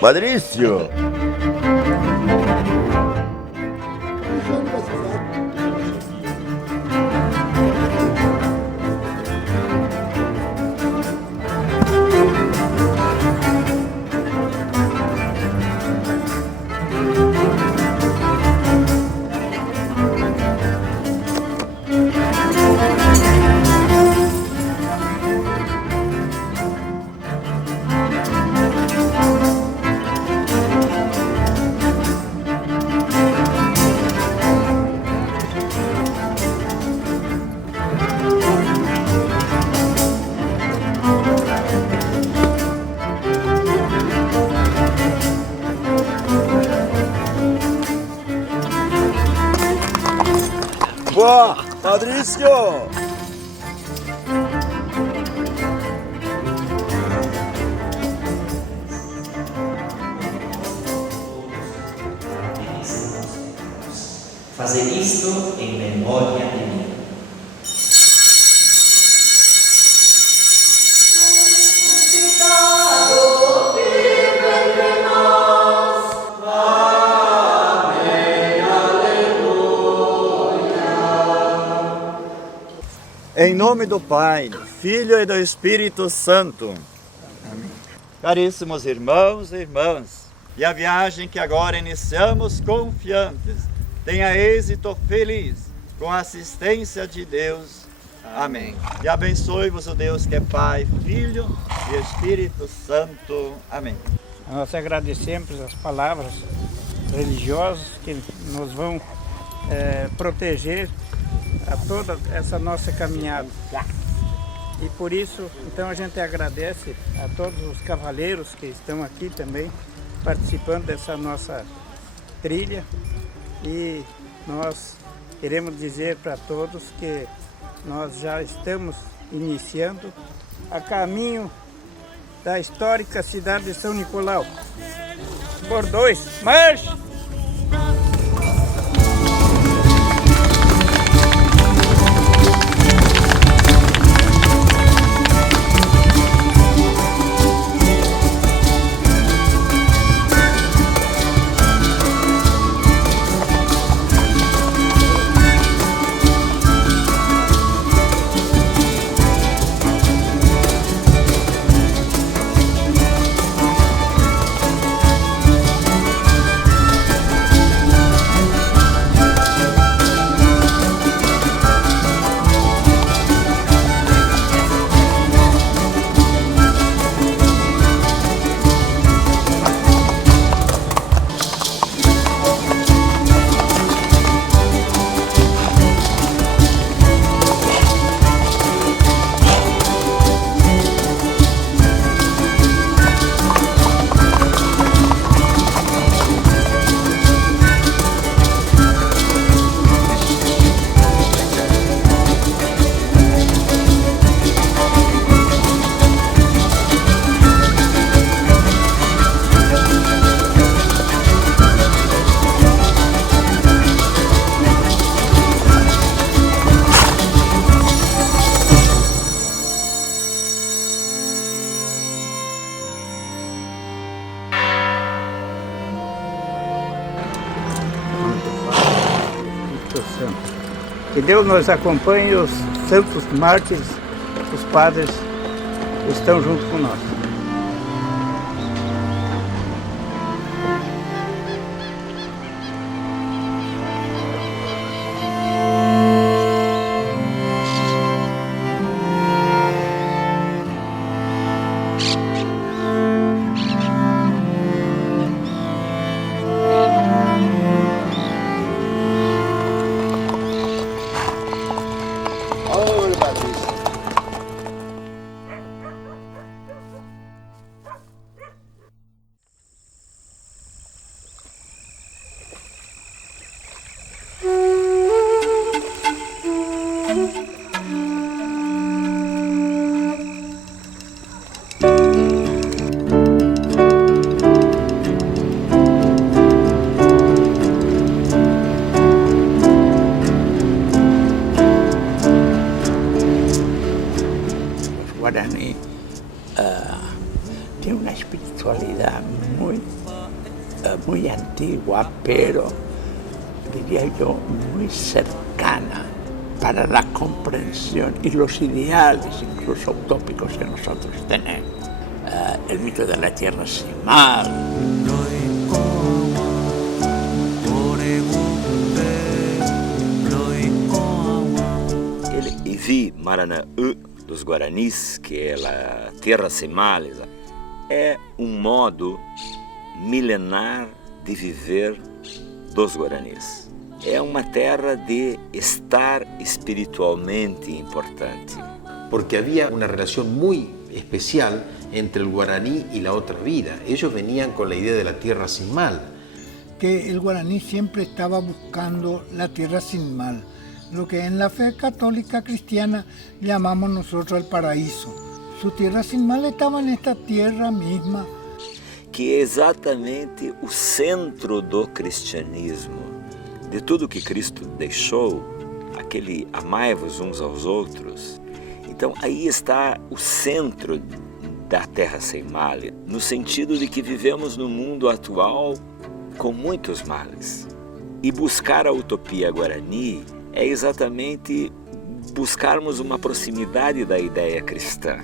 Patrício! Boa, Patrício! Fazer isto em memória de mim. Em nome do Pai, do Filho e do Espírito Santo. Amém. Caríssimos irmãos e irmãs, e a viagem que agora iniciamos confiantes tenha êxito feliz, com a assistência de Deus. Amém. E abençoe-vos o Deus que é Pai, Filho e Espírito Santo. Amém. Nós agradecemos as palavras religiosas que nos vão proteger a toda essa nossa caminhada. E por isso, então, a gente agradece a todos os cavaleiros que estão aqui também participando dessa nossa trilha, e nós queremos dizer para todos que nós já estamos iniciando a caminho da histórica cidade de São Nicolau. Por 2, marcha! Que Deus nos acompanhe, os santos mártires, os padres estão junto com nós. antigua, pero diría yo muy cercana para la comprensión y los ideales, incluso utópicos, que nosotros tenemos. El mito de la tierra sin mal. El Ivi Maranaú dos Guaranis, que é a Terra Sem Males, é um modo milenar de viver dos Guaranis. É uma terra de estar espiritualmente importante. Porque había una relación muy especial entre el guaraní y la otra vida. Ellos venían con la idea de la tierra sin mal. Que el guaraní siempre estaba buscando la tierra sin mal, lo que en la fe católica cristiana llamamos nosotros el paraíso. Su tierra sin mal estaba en esta tierra misma. Que é exatamente o centro do cristianismo, de tudo que Cristo deixou, aquele amai-vos uns aos outros. Então aí está o centro da Terra Sem Mal, no sentido de que vivemos no mundo atual com muitos males. E buscar a utopia guarani é exatamente buscarmos uma proximidade da ideia cristã,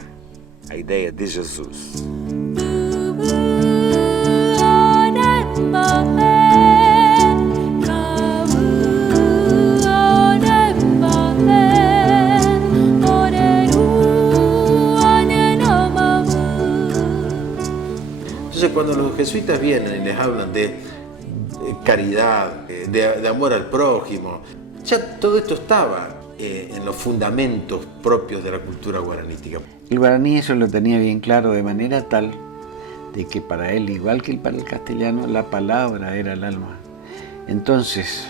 a ideia de Jesus. Entonces cuando los jesuitas vienen y les hablan de caridad, de amor al prójimo, ya todo esto estaba en los fundamentos propios de la cultura guaranítica. El guaraní eso lo tenía bien claro, de manera tal de que para él, igual que para el castellano, la palabra era el alma. Entonces,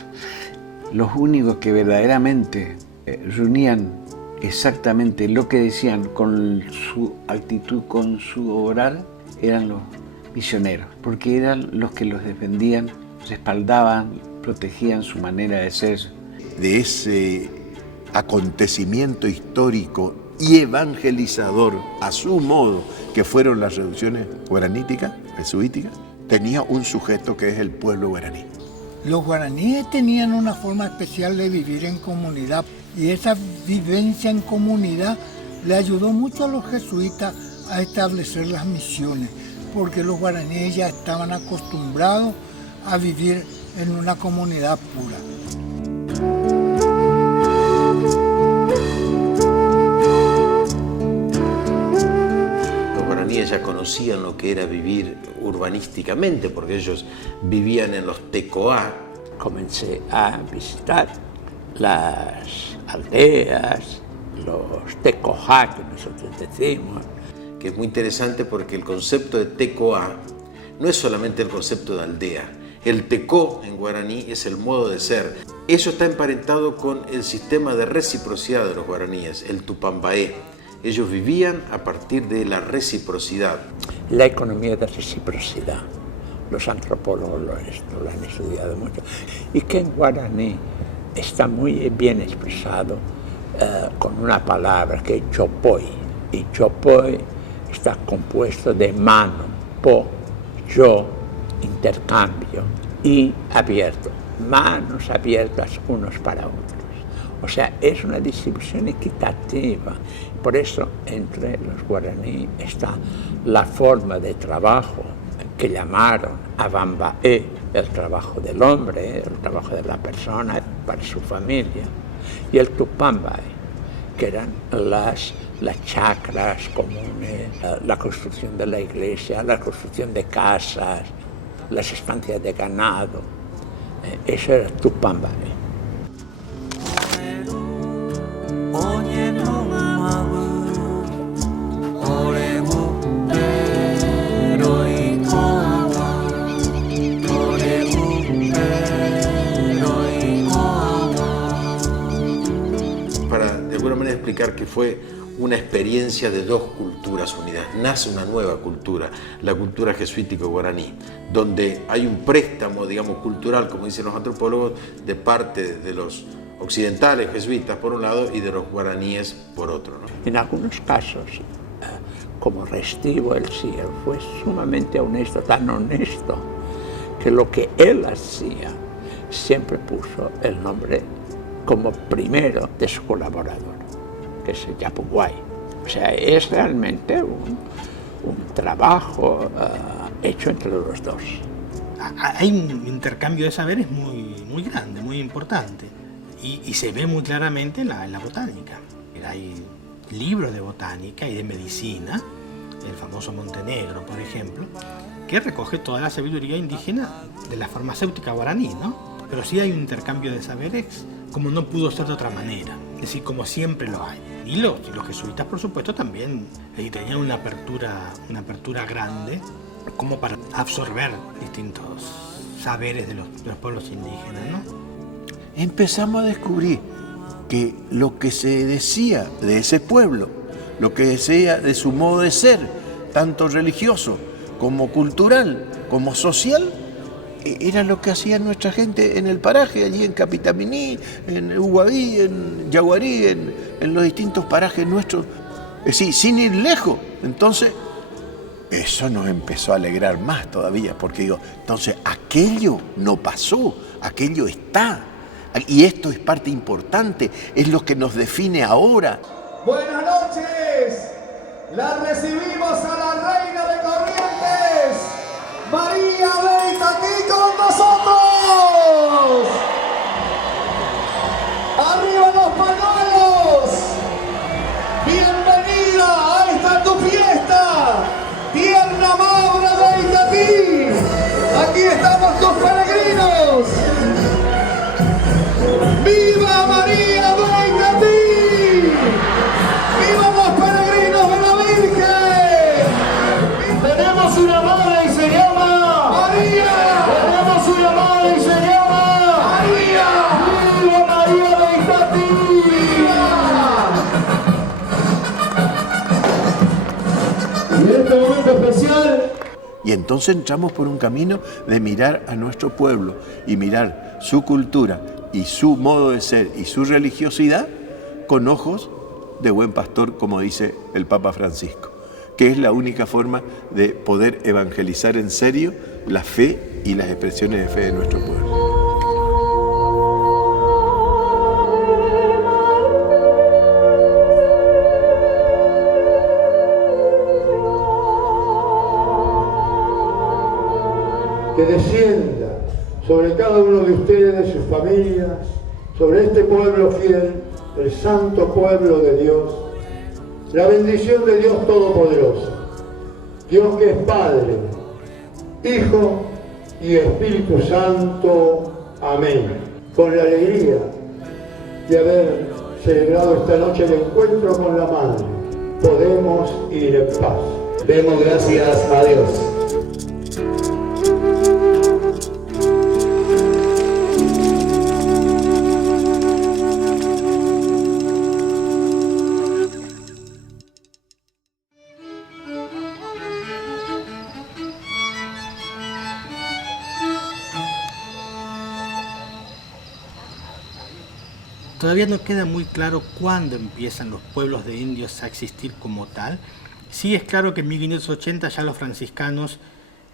los únicos que verdaderamente reunían exactamente lo que decían con su actitud, con su obrar, eran los misioneros, porque eran los que los defendían, respaldaban, protegían su manera de ser. De ese acontecimiento histórico y evangelizador a su modo que fueron las reducciones guaraníticas, jesuíticas, tenía un sujeto que es el pueblo guaraní. Los guaraníes tenían una forma especial de vivir en comunidad y esa vivencia en comunidad le ayudó mucho a los jesuitas a establecer las misiones, porque los guaraníes ya estaban acostumbrados a vivir en una comunidad pura. Los guaraníes ya conocían lo que era vivir urbanísticamente, porque ellos vivían en los tecoá. Comencé a visitar las aldeas, los tecojá que nosotros decimos. Que es muy interesante porque el concepto de tecoá no es solamente el concepto de aldea. El tecó en guaraní es el modo de ser. Eso está emparentado con el sistema de reciprocidad de los guaraníes, el tupambaé. Ellos vivían a partir de la reciprocidad. La economía de reciprocidad. Los antropólogos lo han estudiado mucho. Y que en guaraní está muy bien expresado con una palabra que es chopoy. Y chopoy está compuesto de mano, po, yo, intercambio y abierto. Manos abiertas unos para otros. O sea, es una distribución equitativa. Por eso, entre los guaraní está la forma de trabajo que llamaron avambaé, el trabajo del hombre, el trabajo de la persona para su familia, y el tupambaé, que eran las chacras comunes, la construcción de la iglesia, la construcción de casas, las estancias de ganado. Eso era tupambaé. Para de alguna manera explicar que fue una experiencia de dos culturas unidas. Nace una nueva cultura, la cultura jesuítico-guaraní, donde hay un préstamo, digamos, cultural, como dicen los antropólogos, de parte de los occidentales jesuitas por un lado y de los guaraníes por otro, ¿no? En algunos casos, como Restivo, él sí, fue sumamente honesto, tan honesto que lo que él hacía siempre puso el nombre como primero de su colaborador, que es el Yapuguay. O sea, es realmente un trabajo hecho entre los dos. Hay un intercambio de saberes muy grande, muy importante, y se ve muy claramente en la botánica. Hay libros de botánica y de medicina, el famoso Montenegro, por ejemplo, que recoge toda la sabiduría indígena de la farmacéutica guaraní, ¿no? Pero sí hay un intercambio de saberes como no pudo ser de otra manera, es decir, como siempre lo hay. Y los jesuitas, por supuesto, también tenían una apertura grande como para absorber distintos saberes de los pueblos indígenas, ¿no? Empezamos a descubrir que lo que se decía de ese pueblo, lo que decía de su modo de ser, tanto religioso como cultural, como social, era lo que hacía nuestra gente en el paraje, allí en Capitaminí, en Uguaví, en Yaguarí, en los distintos parajes nuestros, es decir, sin ir lejos. Entonces, eso nos empezó a alegrar más todavía, porque digo, entonces aquello no pasó, aquello está. Y esto es parte importante, es lo que nos define ahora. Buenas noches, la recibimos a la reina de Corrientes, María de Itatí con nosotros. ¡Arriba los pañuelos! ¡Bienvenida a esta tu fiesta! ¡Tierna Madre de Itatí! ¡Aquí estamos tus peregrinos! ¡Viva María de Itatí! ¡Viva los peregrinos de la Virgen! Tenemos una madre y se llama María. Tenemos una madre y se llama María. ¡Viva María de Itatí! ¡Viva! Y en este momento especial. Y entonces entramos por un camino de mirar a nuestro pueblo y mirar su cultura y su modo de ser y su religiosidad con ojos de buen pastor, como dice el Papa Francisco, que es la única forma de poder evangelizar en serio la fe y las expresiones de fe de nuestro pueblo. Que descienda sobre cada uno de ustedes, sus familias, sobre este pueblo fiel, el santo pueblo de Dios, la bendición de Dios Todopoderoso, Dios que es Padre, Hijo y Espíritu Santo. Amén. Con la alegría de haber celebrado esta noche el encuentro con la Madre, podemos ir en paz. Demos gracias a Dios. Todavía no queda muy claro cuándo empiezan los pueblos de indios a existir como tal. Sí es claro que en 1580 ya los franciscanos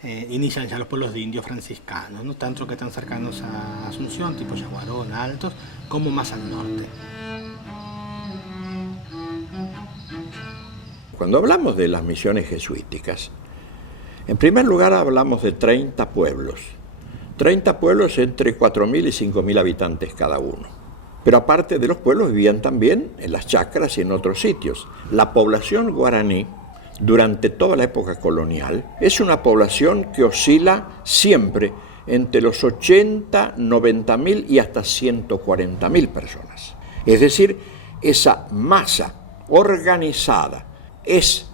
inician ya los pueblos de indios franciscanos, ¿no? Tanto que están cercanos a Asunción, tipo Yaguarón, Altos, como más al norte. Cuando hablamos de las misiones jesuíticas, en primer lugar hablamos de 30 pueblos. 30 pueblos entre 4.000 y 5.000 habitantes cada uno. Pero aparte de los pueblos vivían también en las chacras y en otros sitios. La población guaraní, durante toda la época colonial, es una población que oscila siempre entre los 80, 90.000 y hasta 140.000 personas. Es decir, esa masa organizada es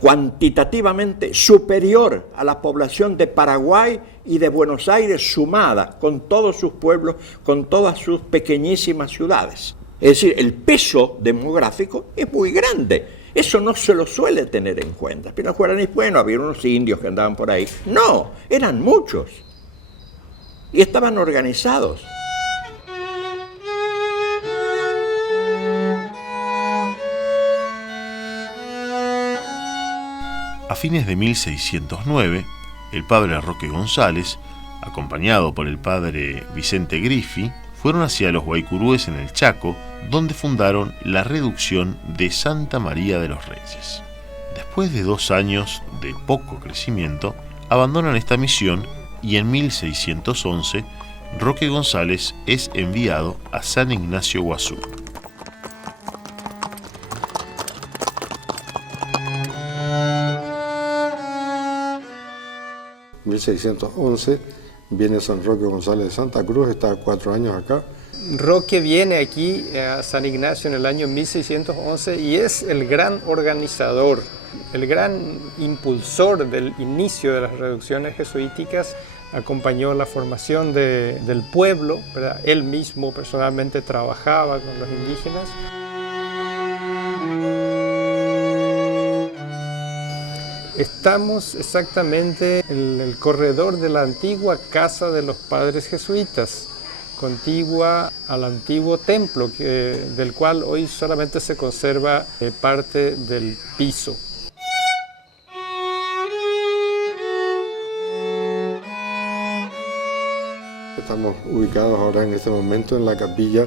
cuantitativamente superior a la población de Paraguay y de Buenos Aires sumada, con todos sus pueblos, con todas sus pequeñísimas ciudades. Es decir, el peso demográfico es muy grande. Eso no se lo suele tener en cuenta. Pero los guaraníes, bueno, había unos indios que andaban por ahí. No, eran muchos. Y estaban organizados. A fines de 1609, el padre Roque González acompañado por el padre Vicente Griffi, fueron hacia los Guaycurúes en el Chaco, donde fundaron la reducción de Santa María de los Reyes. Después de 2 años de poco crecimiento, abandonan esta misión y en 1611 Roque González es enviado a San Ignacio Guazú. En 1611 viene San Roque González de Santa Cruz, está 4 años acá. Roque viene aquí a San Ignacio en el año 1611 y es el gran organizador, el gran impulsor del inicio de las reducciones jesuíticas. Acompañó la formación del pueblo, ¿verdad? Él mismo personalmente trabajaba con los indígenas. Estamos exactamente en el corredor de la antigua casa de los padres jesuitas, contigua al antiguo templo, del cual hoy solamente se conserva parte del piso. Estamos ubicados ahora en este momento en la capilla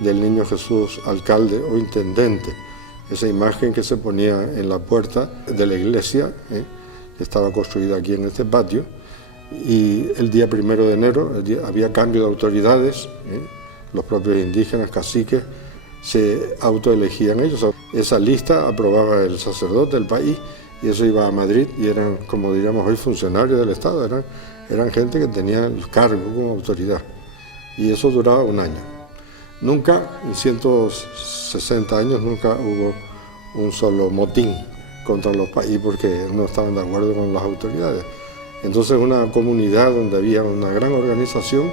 del Niño Jesús, alcalde o intendente. Esa imagen que se ponía en la puerta de la iglesia, que estaba construida aquí en este patio, y el día 1 de enero había cambio de autoridades, los propios indígenas, caciques, se autoelegían ellos. Esa lista aprobaba el sacerdote del país y eso iba a Madrid y eran, como diríamos hoy, funcionarios del Estado, eran gente que tenía el cargo como autoridad y eso duraba 1 año. Nunca, en 160 años, nunca hubo un solo motín contra los países porque no estaban de acuerdo con las autoridades. Entonces una comunidad donde había una gran organización,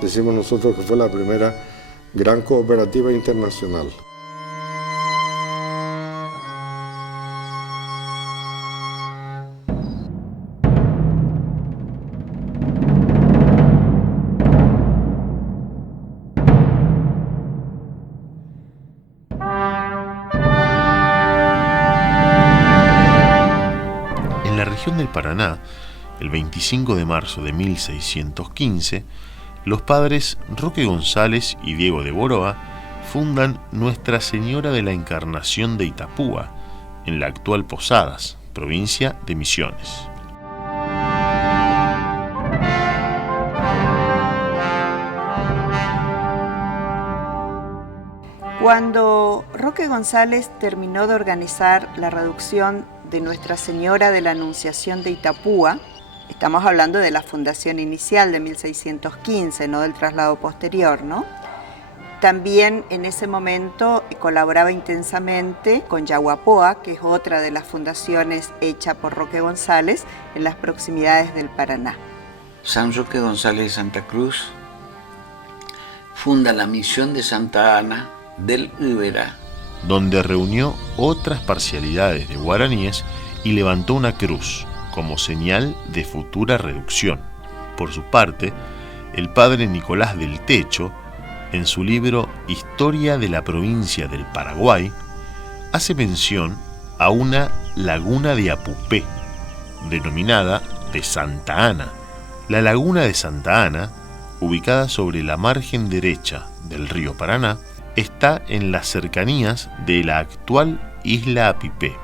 decimos nosotros que fue la primera gran cooperativa internacional. Del Paraná, el 25 de marzo de 1615, los padres Roque González y Diego de Boroa fundan Nuestra Señora de la Encarnación de Itapúa, en la actual Posadas, provincia de Misiones. Cuando Roque González terminó de organizar la reducción de Nuestra Señora de la Anunciación de Itapúa, estamos hablando de la fundación inicial de 1615, no del traslado posterior, ¿no? También en ese momento colaboraba intensamente con Yaguapoa, que es otra de las fundaciones hecha por Roque González en las proximidades del Paraná. San Roque González de Santa Cruz funda la misión de Santa Ana del Iberá, donde reunió otras parcialidades de guaraníes y levantó una cruz como señal de futura reducción. Por su parte, el padre Nicolás del Techo, en su libro Historia de la provincia del Paraguay, hace mención a una laguna de Apupé, denominada de Santa Ana. La laguna de Santa Ana, ubicada sobre la margen derecha del río Paraná, está en las cercanías de la actual isla Apipé.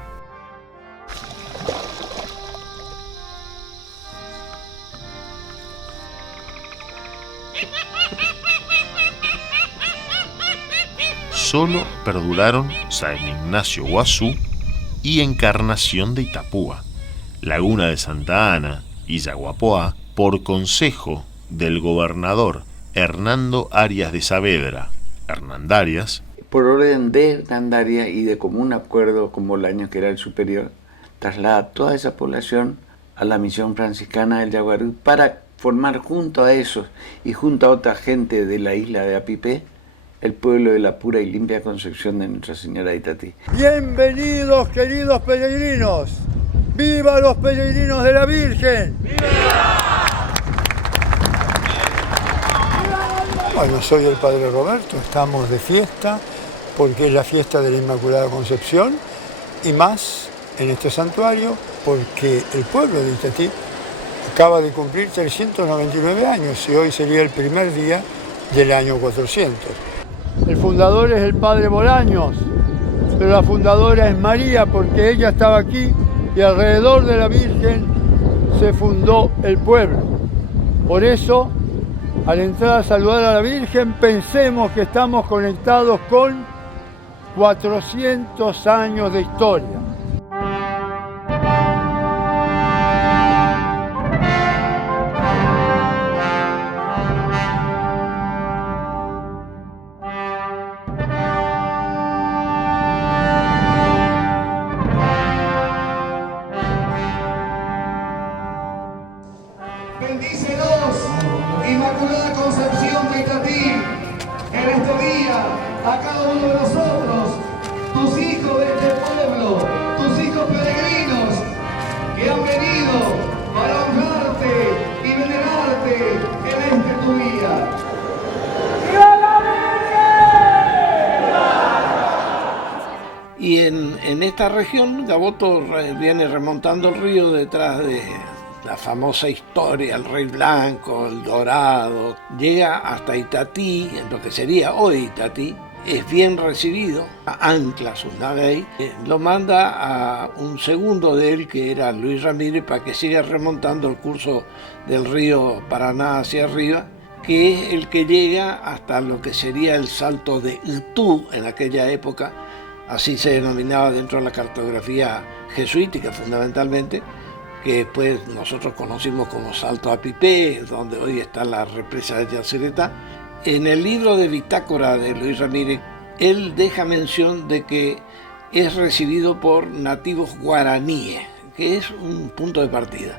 Solo perduraron San Ignacio Guazú y Encarnación de Itapúa, Laguna de Santa Ana y Yaguapoa, por consejo del gobernador Hernando Arias de Saavedra, Hernandarias, por orden de Hernandarias y de común acuerdo con Bolaños, que era el superior, traslada toda esa población a la misión franciscana del Yaguarú para formar junto a esos y junto a otra gente de la isla de Apipé el pueblo de la pura y limpia Concepción de Nuestra Señora de Itatí. Bienvenidos, queridos peregrinos. ¡Viva los peregrinos de la Virgen! ¡Viva! Bueno, soy el Padre Roberto, estamos de fiesta porque es la fiesta de la Inmaculada Concepción y más en este santuario porque el pueblo de Itatí acaba de cumplir 399 años y hoy sería el primer día del año 400. El fundador es el padre Bolaños, pero la fundadora es María porque ella estaba aquí y alrededor de la Virgen se fundó el pueblo. Por eso, al entrar a saludar a la Virgen, pensemos que estamos conectados con 400 años de historia. Bendícenos, Inmaculada Concepción de Itatí, en este día, a cada uno de nosotros, tus hijos de este pueblo, tus hijos peregrinos, que han venido para honrarte y venerarte en este tu día. ¡Viva la Virgen! Y en esta región, Gaboto viene remontando el río detrás de la famosa historia, el Rey Blanco, el Dorado, llega hasta Itatí, en lo que sería hoy Itatí, es bien recibido, ancla su nave ahí, lo manda a un segundo de él, que era Luis Ramírez, para que siga remontando el curso del río Paraná hacia arriba, que es el que llega hasta lo que sería el Salto de Itú en aquella época, así se denominaba dentro de la cartografía jesuítica fundamentalmente, que después nosotros conocimos como Salto a Pipé, donde hoy está la represa de Yacyretá. En el libro de bitácora de Luis Ramírez, él deja mención de que es recibido por nativos guaraníes, que es un punto de partida.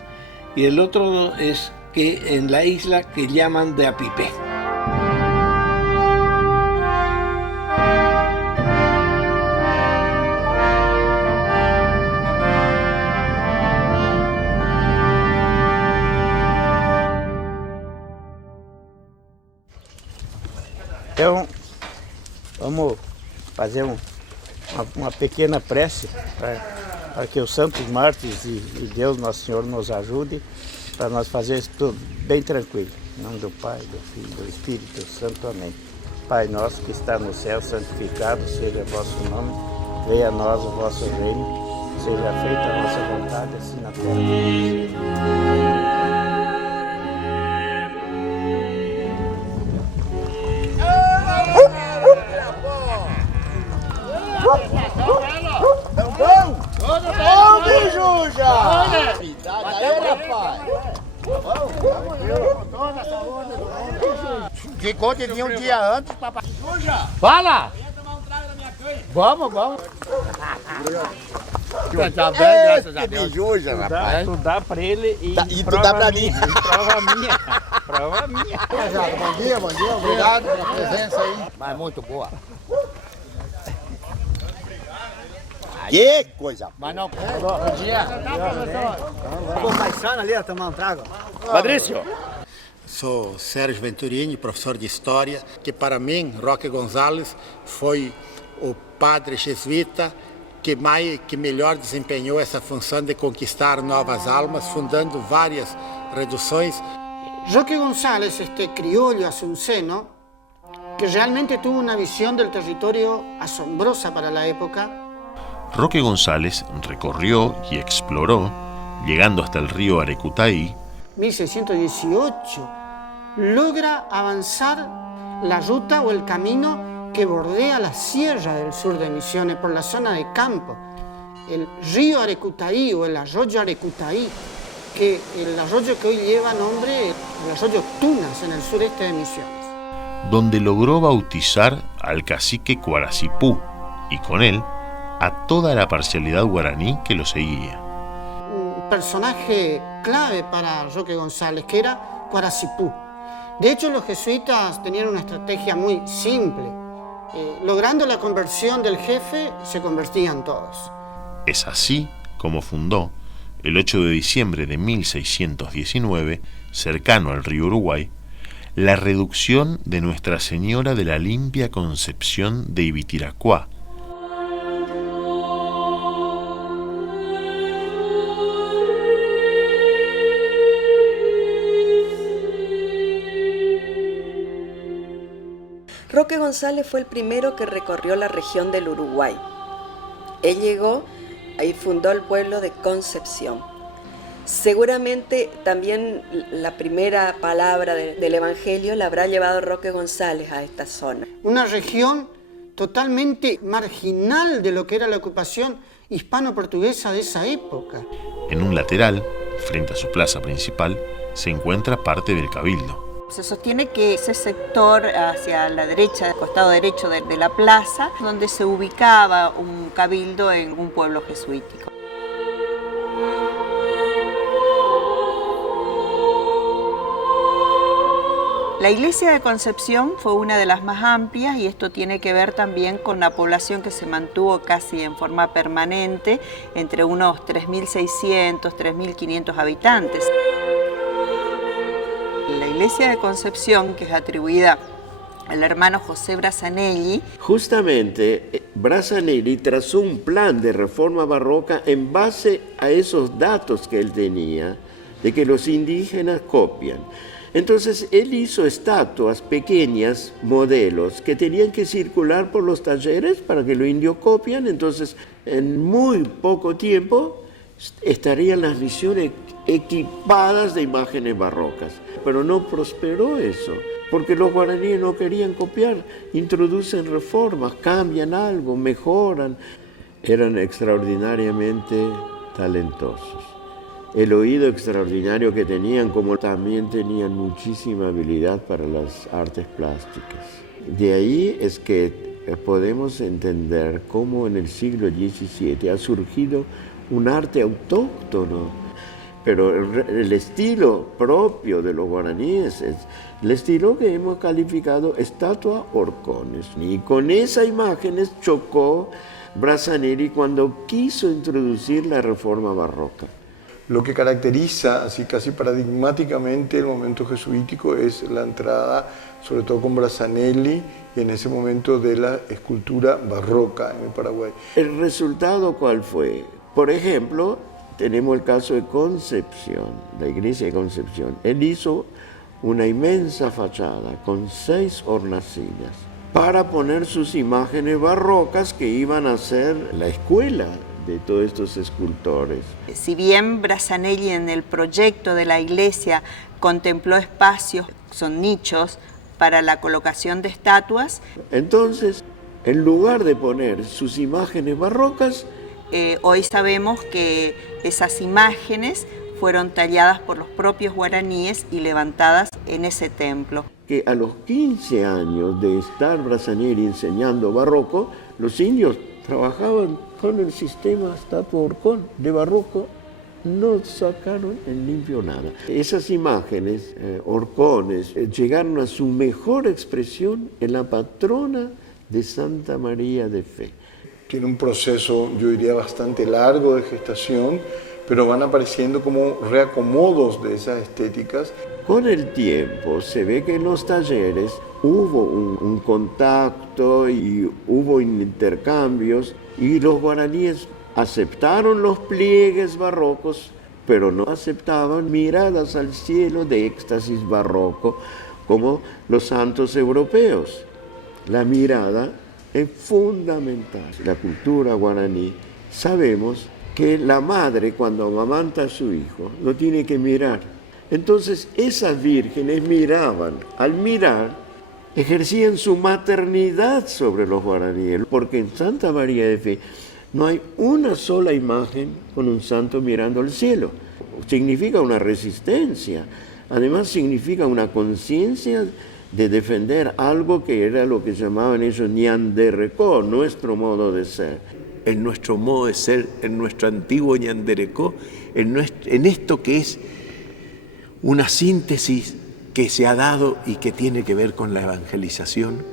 Y el otro es que en la isla que llaman de Apipé. Então, vamos fazer uma pequena prece para que os santos mártires e Deus Nosso Senhor nos ajude para nós fazer isso tudo bem tranquilo. Em nome do Pai, do Filho e do Espírito Santo. Amém. Pai nosso que está no céu, santificado seja o vosso nome. Venha a nós o vosso reino. Seja feita a nossa vontade, assim na terra como no céu. Vamos, Juja! Ficou de vir um dia antes, papai. Juja! Fala! Vamos. Tá bem, graças a Deus. Juja, rapaz. Tu dá pra ele e tu dá pra mim. Prova minha. Bom dia. Obrigado pela presença aí. Mas muito boa. Que coisa! Mas não, bom dia. Vou paisano ali, tomar um trago. Patrício! Sou Sérgio Venturini, professor de História, que para mim, Roque Gonzalez, foi o padre jesuíta que melhor desempenhou essa função de conquistar novas almas, fundando várias reduções. Roque González, este criollo asunceno, que realmente tuvo una visión del territorio asombrosa para la época. Roque González recorrió y exploró, llegando hasta el río Arecutaí. 1618 logra avanzar la ruta o el camino que bordea la sierra del sur de Misiones por la zona de campo. El río Arecutaí o el arroyo Arecutaí, el arroyo que hoy lleva nombre, el arroyo Tunas en el sureste de Misiones. Donde logró bautizar al cacique Cuaracipú y con él a toda la parcialidad guaraní que lo seguía. Un personaje clave para Roque González, que era Cuaracipú. De hecho, los jesuitas tenían una estrategia muy simple. Logrando la conversión del jefe, se convertían todos. Es así como fundó, el 8 de diciembre de 1619, cercano al río Uruguay, la reducción de Nuestra Señora de la Limpia Concepción de Ibitiracuá, Roque González fue el primero que recorrió la región del Uruguay. Él llegó y fundó el pueblo de Concepción. Seguramente también la primera palabra del Evangelio la habrá llevado Roque González a esta zona. Una región totalmente marginal de lo que era la ocupación hispano-portuguesa de esa época. En un lateral, frente a su plaza principal, se encuentra parte del cabildo. Se sostiene que ese sector hacia la derecha, el costado derecho de la plaza, donde se ubicaba un cabildo en un pueblo jesuítico. La iglesia de Concepción fue una de las más amplias y esto tiene que ver también con la población que se mantuvo casi en forma permanente, entre unos 3.600, 3.500 habitantes. La iglesia de Concepción, que es atribuida al hermano José Brassanelli. Justamente, Brassanelli trazó un plan de reforma barroca en base a esos datos que él tenía, de que los indígenas copian. Entonces, él hizo estatuas pequeñas, modelos, que tenían que circular por los talleres para que los indios copian. Entonces, en muy poco tiempo, estarían las misiones equipadas de imágenes barrocas. Pero no prosperó eso, porque los guaraníes no querían copiar, introducen reformas, cambian algo, mejoran. Eran extraordinariamente talentosos. El oído extraordinario que tenían, como también tenían muchísima habilidad para las artes plásticas. De ahí es que podemos entender cómo en el siglo XVII ha surgido un arte autóctono, pero el estilo propio de los guaraníes es el estilo que hemos calificado estatua horcones. Y con esas imágenes chocó Brassanelli cuando quiso introducir la reforma barroca. Lo que caracteriza así casi paradigmáticamente el momento jesuítico es la entrada, sobre todo con Brassanelli, y en ese momento de la escultura barroca en el Paraguay. ¿El resultado cuál fue? Por ejemplo, tenemos el caso de Concepción, la iglesia de Concepción. Él hizo una inmensa fachada con 6 hornacillas para poner sus imágenes barrocas que iban a ser la escuela de todos estos escultores. Si bien Brassanelli en el proyecto de la iglesia contempló espacios, son nichos, para la colocación de estatuas. Entonces, en lugar de poner sus imágenes barrocas, hoy sabemos que esas imágenes fueron talladas por los propios guaraníes y levantadas en ese templo. Que a los 15 años de estar Brassanelli enseñando barroco, los indios trabajaban con el sistema estatua horcón de barroco, no sacaron en limpio nada. Esas imágenes, horcones, llegaron a su mejor expresión en la patrona de Santa María de Fe. Tiene un proceso, yo diría, bastante largo de gestación, pero van apareciendo como reacomodos de esas estéticas. Con el tiempo se ve que en los talleres hubo un contacto y hubo intercambios y los guaraníes aceptaron los pliegues barrocos, pero no aceptaban miradas al cielo de éxtasis barroco como los santos europeos. La mirada es fundamental. La cultura guaraní, sabemos que la madre cuando amamanta a su hijo lo tiene que mirar. Entonces esas vírgenes miraban, al mirar ejercían su maternidad sobre los guaraníes, porque en Santa María de Fe no hay una sola imagen con un santo mirando al cielo. Significa una resistencia, además significa una conciencia de defender algo que era lo que llamaban ellos ñanderecó, nuestro modo de ser. En nuestro modo de ser, en nuestro antiguo ñanderecó, en esto que es una síntesis que se ha dado y que tiene que ver con la evangelización.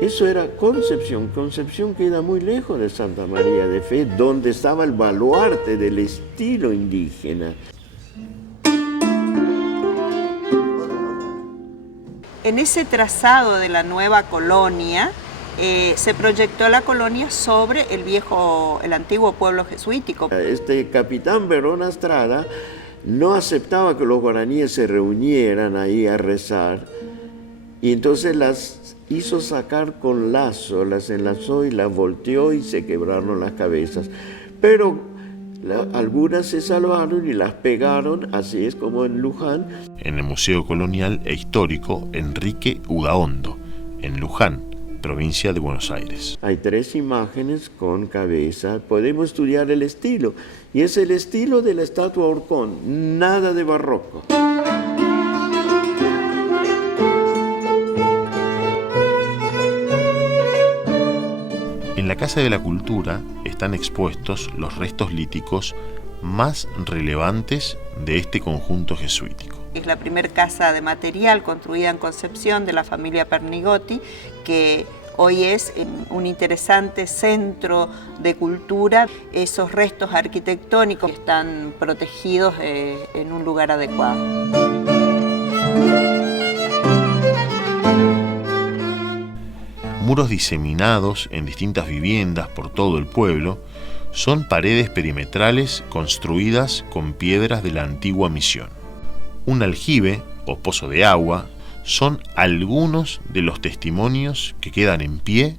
Eso era Concepción. Concepción queda muy lejos de Santa María de Fe, donde estaba el baluarte del estilo indígena. En ese trazado de la nueva colonia, se proyectó la colonia sobre el antiguo pueblo jesuítico. Este capitán Verón Astrada no aceptaba que los guaraníes se reunieran ahí a rezar, y entonces las hizo sacar con lazo, las enlazó y las volteó y se quebraron las cabezas. Pero algunas se salvaron y las pegaron, así es como en Luján. En el Museo Colonial e Histórico Enrique Udaondo, en Luján, provincia de Buenos Aires. Hay 3 imágenes con cabeza. Podemos estudiar el estilo, y es el estilo de la estatua Orcón, nada de barroco. En la Casa de la Cultura están expuestos los restos líticos más relevantes de este conjunto jesuítico. Es la primera casa de material construida en Concepción de la familia Pernigotti, que hoy es un interesante centro de cultura. Esos restos arquitectónicos están protegidos en un lugar adecuado. Muros diseminados en distintas viviendas por todo el pueblo son paredes perimetrales construidas con piedras de la antigua misión. Un aljibe o pozo de agua son algunos de los testimonios que quedan en pie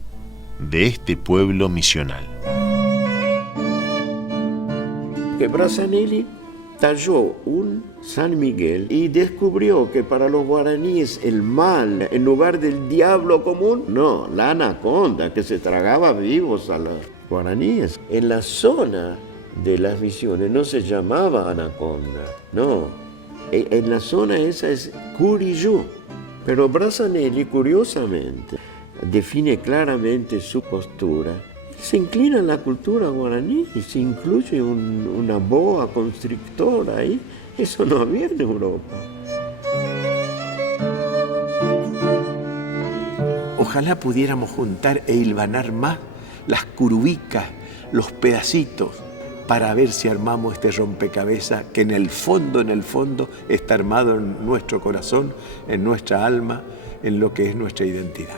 de este pueblo misional. Que Brassanelli talló un San Miguel y descubrió que para los guaraníes el mal, en lugar del diablo común, no, la anaconda que se tragaba vivos a los guaraníes. En la zona de las misiones no se llamaba anaconda, no. En la zona esa es Curiyú. Pero Brassanelli, curiosamente, define claramente su postura. Se inclina en la cultura guaraní y se incluye una boa constrictora ahí. Eso no había en Europa. Ojalá pudiéramos juntar e hilvanar más las curubicas, los pedacitos, para ver si armamos este rompecabezas que en el fondo está armado en nuestro corazón, en nuestra alma, en lo que es nuestra identidad.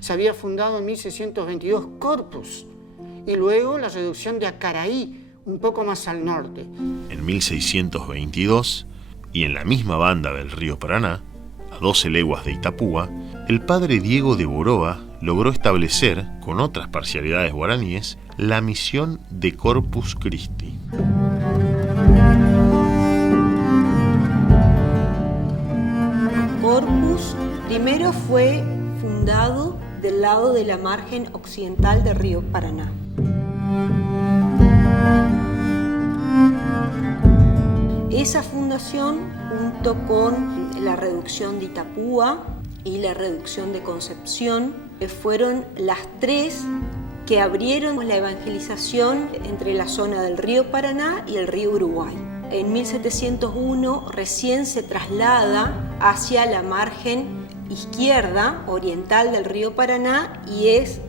Se había fundado en 1622 Corpus y luego la reducción de Acaraí, un poco más al norte. En 1622, y en la misma banda del río Paraná, a 12 leguas de Itapúa, el padre Diego de Boroa logró establecer, con otras parcialidades guaraníes, la misión de Corpus Christi. Corpus primero fue fundado del lado de la margen occidental del río Paraná. Esa fundación, junto con la reducción de Itapúa y la reducción de Concepción, fueron las 3 que abrieron la evangelización entre la zona del río Paraná y el río Uruguay. En 1701 recién se traslada hacia la margen izquierda, oriental del río Paraná, y es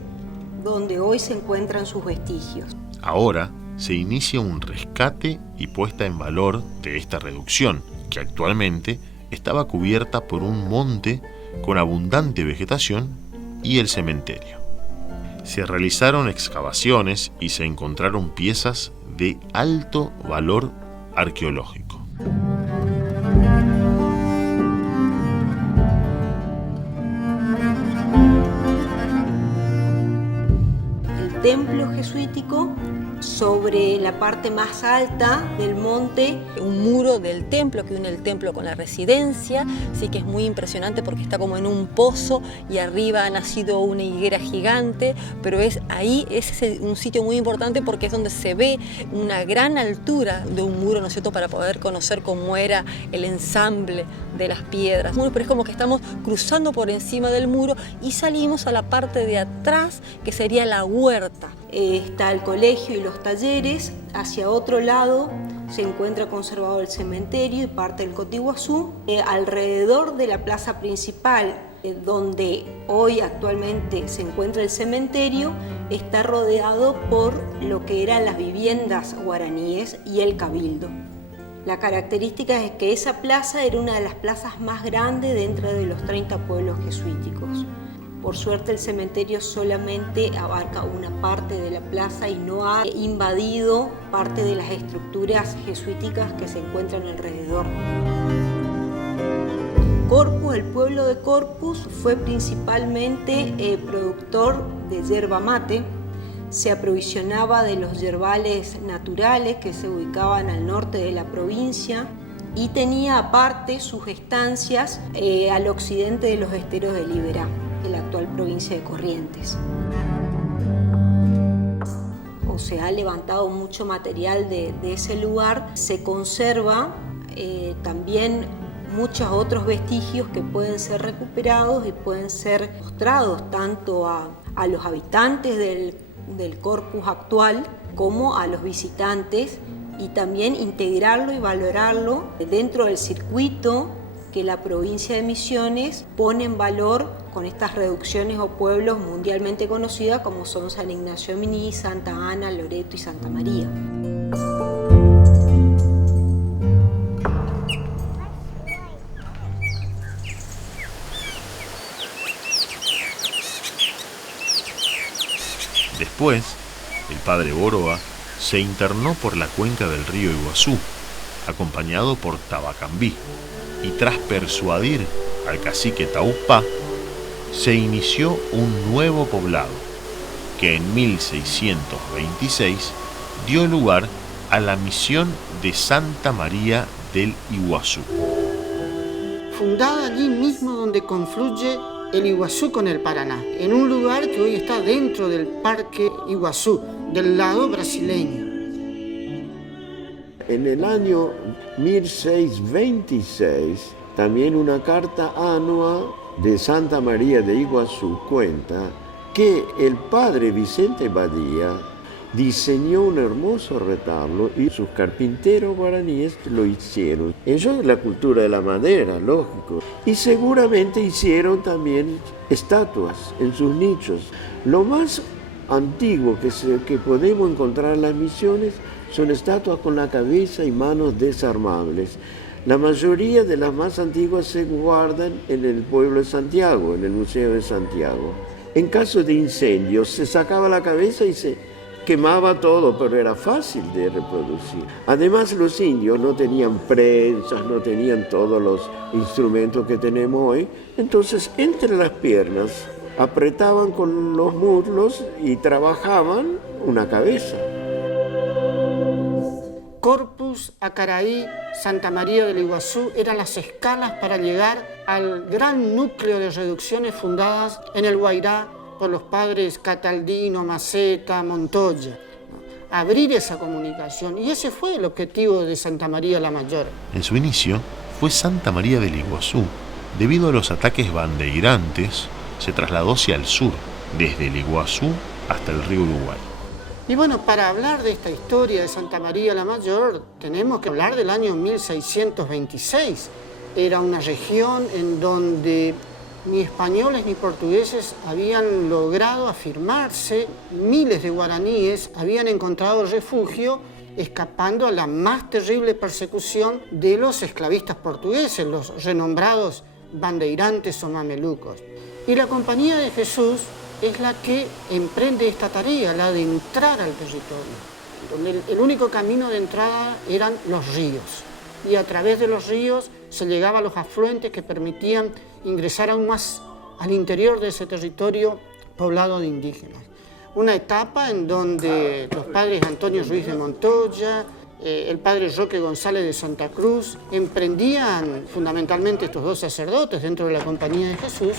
donde hoy se encuentran sus vestigios. Ahora se inicia un rescate y puesta en valor de esta reducción, que actualmente estaba cubierta por un monte con abundante vegetación y el cementerio. Se realizaron excavaciones y se encontraron piezas de alto valor arqueológico. El templo jesuítico, sobre la parte más alta del monte, un muro del templo que une el templo con la residencia, sí que es muy impresionante porque está como en un pozo y arriba ha nacido una higuera gigante, pero es un sitio muy importante porque es donde se ve una gran altura de un muro, ¿no es cierto?, para poder conocer cómo era el ensamble de las piedras. Pero es como que estamos cruzando por encima del muro y salimos a la parte de atrás, que sería la huerta. Está el colegio y los talleres. Hacia otro lado se encuentra conservado el cementerio y parte del Cotiguazú. Alrededor de la plaza principal, donde hoy actualmente se encuentra el cementerio, está rodeado por lo que eran las viviendas guaraníes y el cabildo. La característica es que esa plaza era una de las plazas más grandes dentro de los 30 pueblos jesuíticos. Por suerte el cementerio solamente abarca una parte de la plaza y no ha invadido parte de las estructuras jesuíticas que se encuentran alrededor. Corpus, el pueblo de Corpus, fue principalmente productor de yerba mate. Se aprovisionaba de los yerbales naturales que se ubicaban al norte de la provincia y tenía aparte sus estancias al occidente de los esteros de Liberá, de la actual provincia de Corrientes. Se ha levantado mucho material de ese lugar. Se conserva también muchos otros vestigios que pueden ser recuperados y pueden ser mostrados tanto a los habitantes del corpus actual como a los visitantes, y también integrarlo y valorarlo dentro del circuito que la provincia de Misiones pone en valor con estas reducciones o pueblos mundialmente conocidas como son San Ignacio de Miní, Santa Ana, Loreto y Santa María. Después, el padre Boroa se internó por la cuenca del río Iguazú, acompañado por Tabacambí, y tras persuadir al cacique Taupá, se inició un nuevo poblado, que en 1626 dio lugar a la misión de Santa María del Iguazú. Fundada allí mismo donde confluye el Iguazú con el Paraná, en un lugar que hoy está dentro del Parque Iguazú, del lado brasileño. En el año 1626, también una carta anua de Santa María de Iguazú cuenta que el padre Vicente Badía diseñó un hermoso retablo y sus carpinteros guaraníes lo hicieron. Eso es la cultura de la madera, lógico. Y seguramente hicieron también estatuas en sus nichos. Lo más antiguo que podemos encontrar en las misiones son estatuas con la cabeza y manos desarmables. La mayoría de las más antiguas se guardan en el pueblo de Santiago, en el Museo de Santiago. En caso de incendios se sacaba la cabeza y se quemaba todo, pero era fácil de reproducir. Además, los indios no tenían prensas, no tenían todos los instrumentos que tenemos hoy, entonces entre las piernas apretaban con los muslos y trabajaban una cabeza. Corpus, Acaraí, Santa María del Iguazú eran las escalas para llegar al gran núcleo de reducciones fundadas en el Guairá por los padres Cataldino, Maceta, Montoya. Abrir esa comunicación, y ese fue el objetivo de Santa María la Mayor. En su inicio fue Santa María del Iguazú. Debido a los ataques bandeirantes, se trasladó hacia el sur, desde el Iguazú hasta el río Uruguay. Y bueno, para hablar de esta historia de Santa María la Mayor, tenemos que hablar del año 1626. Era una región en donde ni españoles ni portugueses habían logrado afirmarse. Miles de guaraníes habían encontrado refugio escapando a la más terrible persecución de los esclavistas portugueses, los renombrados bandeirantes o mamelucos. Y la Compañía de Jesús es la que emprende esta tarea, la de entrar al territorio, donde el único camino de entrada eran los ríos, y a través de los ríos se llegaba a los afluentes que permitían ingresar aún más al interior de ese territorio poblado de indígenas. Una etapa en donde los padres Antonio Ruiz de Montoya, el padre Roque González de Santa Cruz emprendían, fundamentalmente estos dos sacerdotes dentro de la Compañía de Jesús,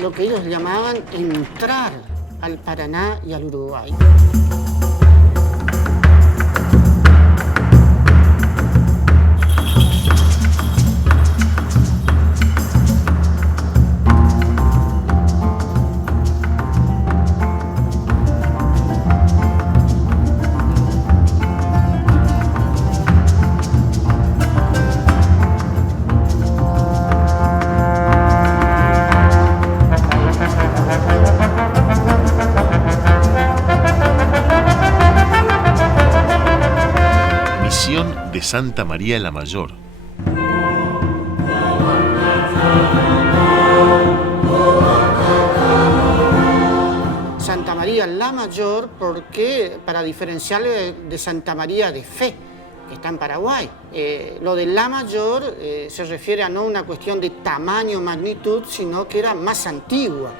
lo que ellos llamaban entrar al Paraná y al Uruguay. Santa María la Mayor. María la Mayor porque, para diferenciarle de Santa María de Fe, que está en Paraguay. Lo de la Mayor se refiere a no una cuestión de tamaño o magnitud, sino que era más antigua.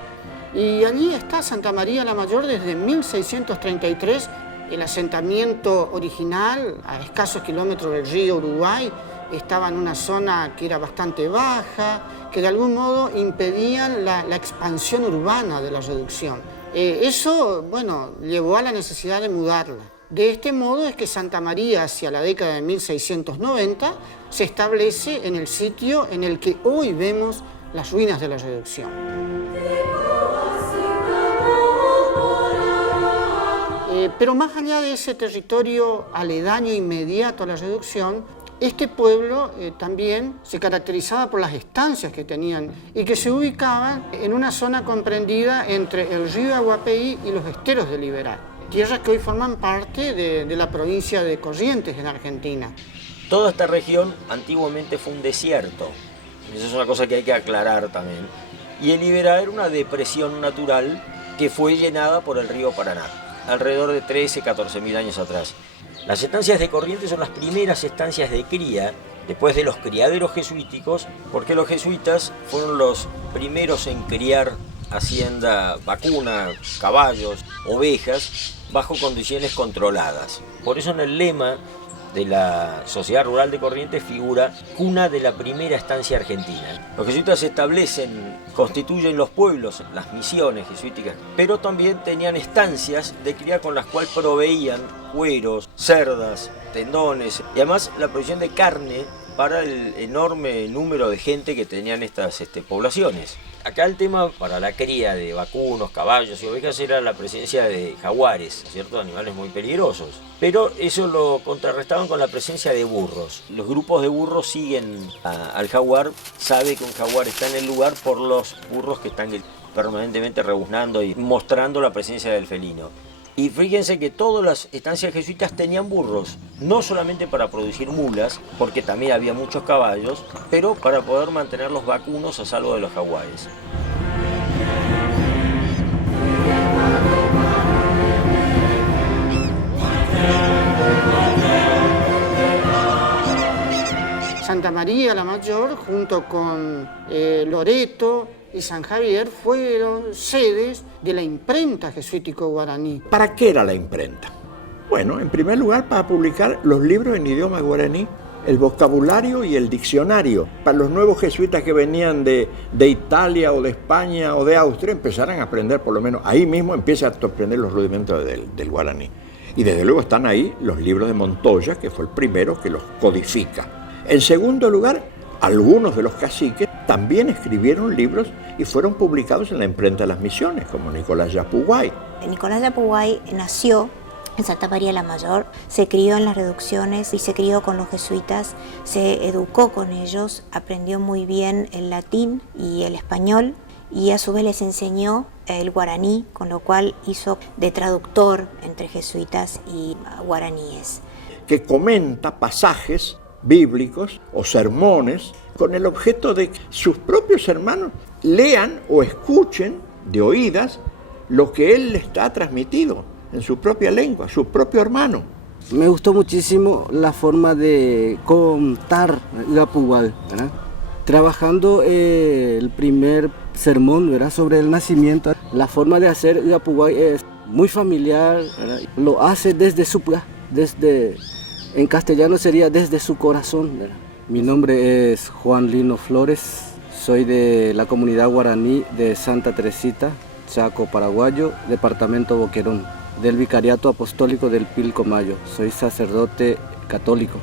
Y allí está Santa María la Mayor desde 1633, el asentamiento original, a escasos kilómetros del río Uruguay, estaba en una zona que era bastante baja, que de algún modo impedían la expansión urbana de la reducción. Eso, bueno, llevó a la necesidad de mudarla. De este modo es que Santa María, hacia la década de 1690, se establece en el sitio en el que hoy vemos las ruinas de la reducción. Pero más allá de ese territorio aledaño inmediato a la reducción, este pueblo también se caracterizaba por las estancias que tenían y que se ubicaban en una zona comprendida entre el río Aguapeí y los esteros de Liberal, tierras que hoy forman parte de la provincia de Corrientes en Argentina. Toda esta región antiguamente fue un desierto, eso es una cosa que hay que aclarar también, y el Liberal era una depresión natural que fue llenada por el río Paraná, alrededor de 13.000–14.000 años atrás. Las estancias de Corrientes son las primeras estancias de cría, después de los criaderos jesuíticos, porque los jesuitas fueron los primeros en criar hacienda vacuna, caballos, ovejas, bajo condiciones controladas. Por eso en el lema de la Sociedad Rural de Corrientes figura cuna de la primera estancia argentina. Los jesuitas constituyen los pueblos, las misiones jesuíticas, pero también tenían estancias de cría con las cuales proveían cueros, cerdas, tendones y además la provisión de carne para el enorme número de gente que tenían estas poblaciones. Acá el tema para la cría de vacunos, caballos y ovejas era la presencia de jaguares, ¿cierto? Animales muy peligrosos. Pero eso lo contrarrestaban con la presencia de burros. Los grupos de burros siguen al jaguar, sabe que un jaguar está en el lugar por los burros que están permanentemente rebuznando y mostrando la presencia del felino. Y fíjense que todas las estancias jesuitas tenían burros, no solamente para producir mulas, porque también había muchos caballos, pero para poder mantener los vacunos a salvo de los jaguares. Santa María la Mayor, junto con Loreto y San Javier, fueron sedes de la imprenta jesuítico guaraní. ¿Para qué era la imprenta? Bueno, en primer lugar, para publicar los libros en idioma guaraní, el vocabulario y el diccionario. Para los nuevos jesuitas que venían de Italia o de España o de Austria, empezaran a aprender, por lo menos ahí mismo empieza a aprender los rudimentos del guaraní. Y desde luego están ahí los libros de Montoya, que fue el primero que los codifica. En segundo lugar, algunos de los caciques también escribieron libros y fueron publicados en la imprenta de las misiones, como Nicolás Yapuguay. Nicolás Yapuguay nació en Santa María la Mayor, se crió en las reducciones y se crió con los jesuitas, se educó con ellos, aprendió muy bien el latín y el español y a su vez les enseñó el guaraní, con lo cual hizo de traductor entre jesuitas y guaraníes. Que comenta pasajes bíblicos o sermones con el objeto de que sus propios hermanos lean o escuchen de oídas lo que él les ha transmitido en su propia lengua, su propio hermano. Me gustó muchísimo la forma de contar Yapuguay, ¿verdad? Trabajando el primer sermón, ¿verdad?, sobre el nacimiento. La forma de hacer Yapuguay es muy familiar, ¿verdad? Lo hace desde en castellano sería desde su corazón, ¿verdad? Mi nombre es Juan Lino Flores, soy de la comunidad guaraní de Santa Teresita, Chaco Paraguayo, departamento Boquerón, del Vicariato Apostólico del Pilcomayo. Soy sacerdote católico,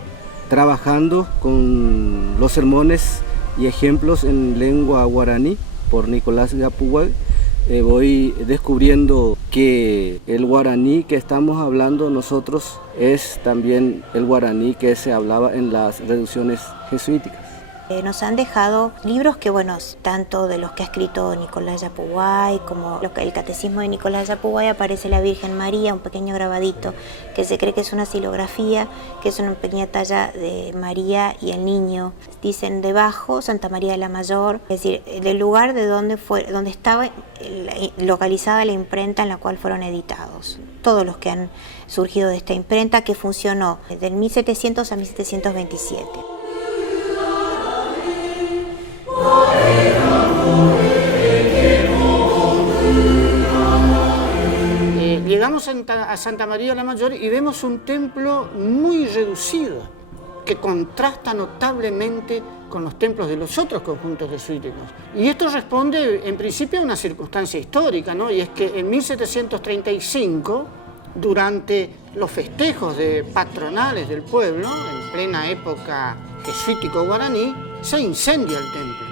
trabajando con los sermones y ejemplos en lengua guaraní por Nicolás Yapuguay. Voy descubriendo que el guaraní que estamos hablando nosotros es también el guaraní que se hablaba en las reducciones jesuíticas. Nos han dejado libros que, bueno, tanto de los que ha escrito Nicolás Yapúa como el Catecismo de Nicolás Yapúa, aparece la Virgen María, un pequeño grabadito que se cree que es una xilografía, que es una pequeña talla de María y el niño. Dicen debajo Santa María de la Mayor, es decir, del lugar de donde estaba localizada la imprenta en la cual fueron editados. Todos los que han surgido de esta imprenta, que funcionó del 1700 a 1727. Llegamos a Santa María la Mayor y vemos un templo muy reducido, que contrasta notablemente con los templos de los otros conjuntos jesuíticos. Y esto responde en principio a una circunstancia histórica, ¿no? Y es que en 1735, durante los festejos patronales del pueblo, en plena época jesuítico-guaraní, se incendia el templo.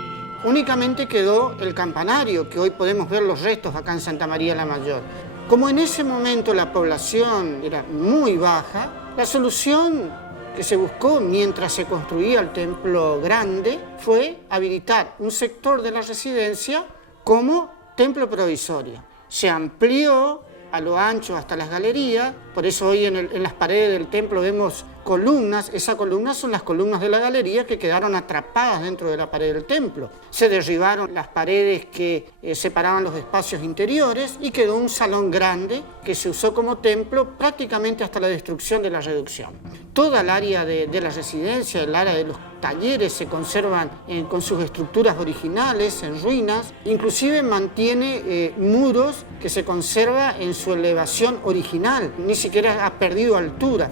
Únicamente quedó el campanario, que hoy podemos ver los restos acá en Santa María la Mayor. Como en ese momento la población era muy baja, la solución que se buscó mientras se construía el templo grande fue habilitar un sector de la residencia como templo provisorio. Se amplió a lo ancho hasta las galerías, por eso hoy en las paredes del templo vemos columnas. Esas columnas son las columnas de la galería que quedaron atrapadas dentro de la pared del templo. Se derribaron las paredes que separaban los espacios interiores y quedó un salón grande que se usó como templo prácticamente hasta la destrucción de la reducción. Toda el área de la residencia, el área de los talleres se conservan con sus estructuras originales, en ruinas. Inclusive mantiene muros que se conserva en su elevación original, ni siquiera ha perdido altura.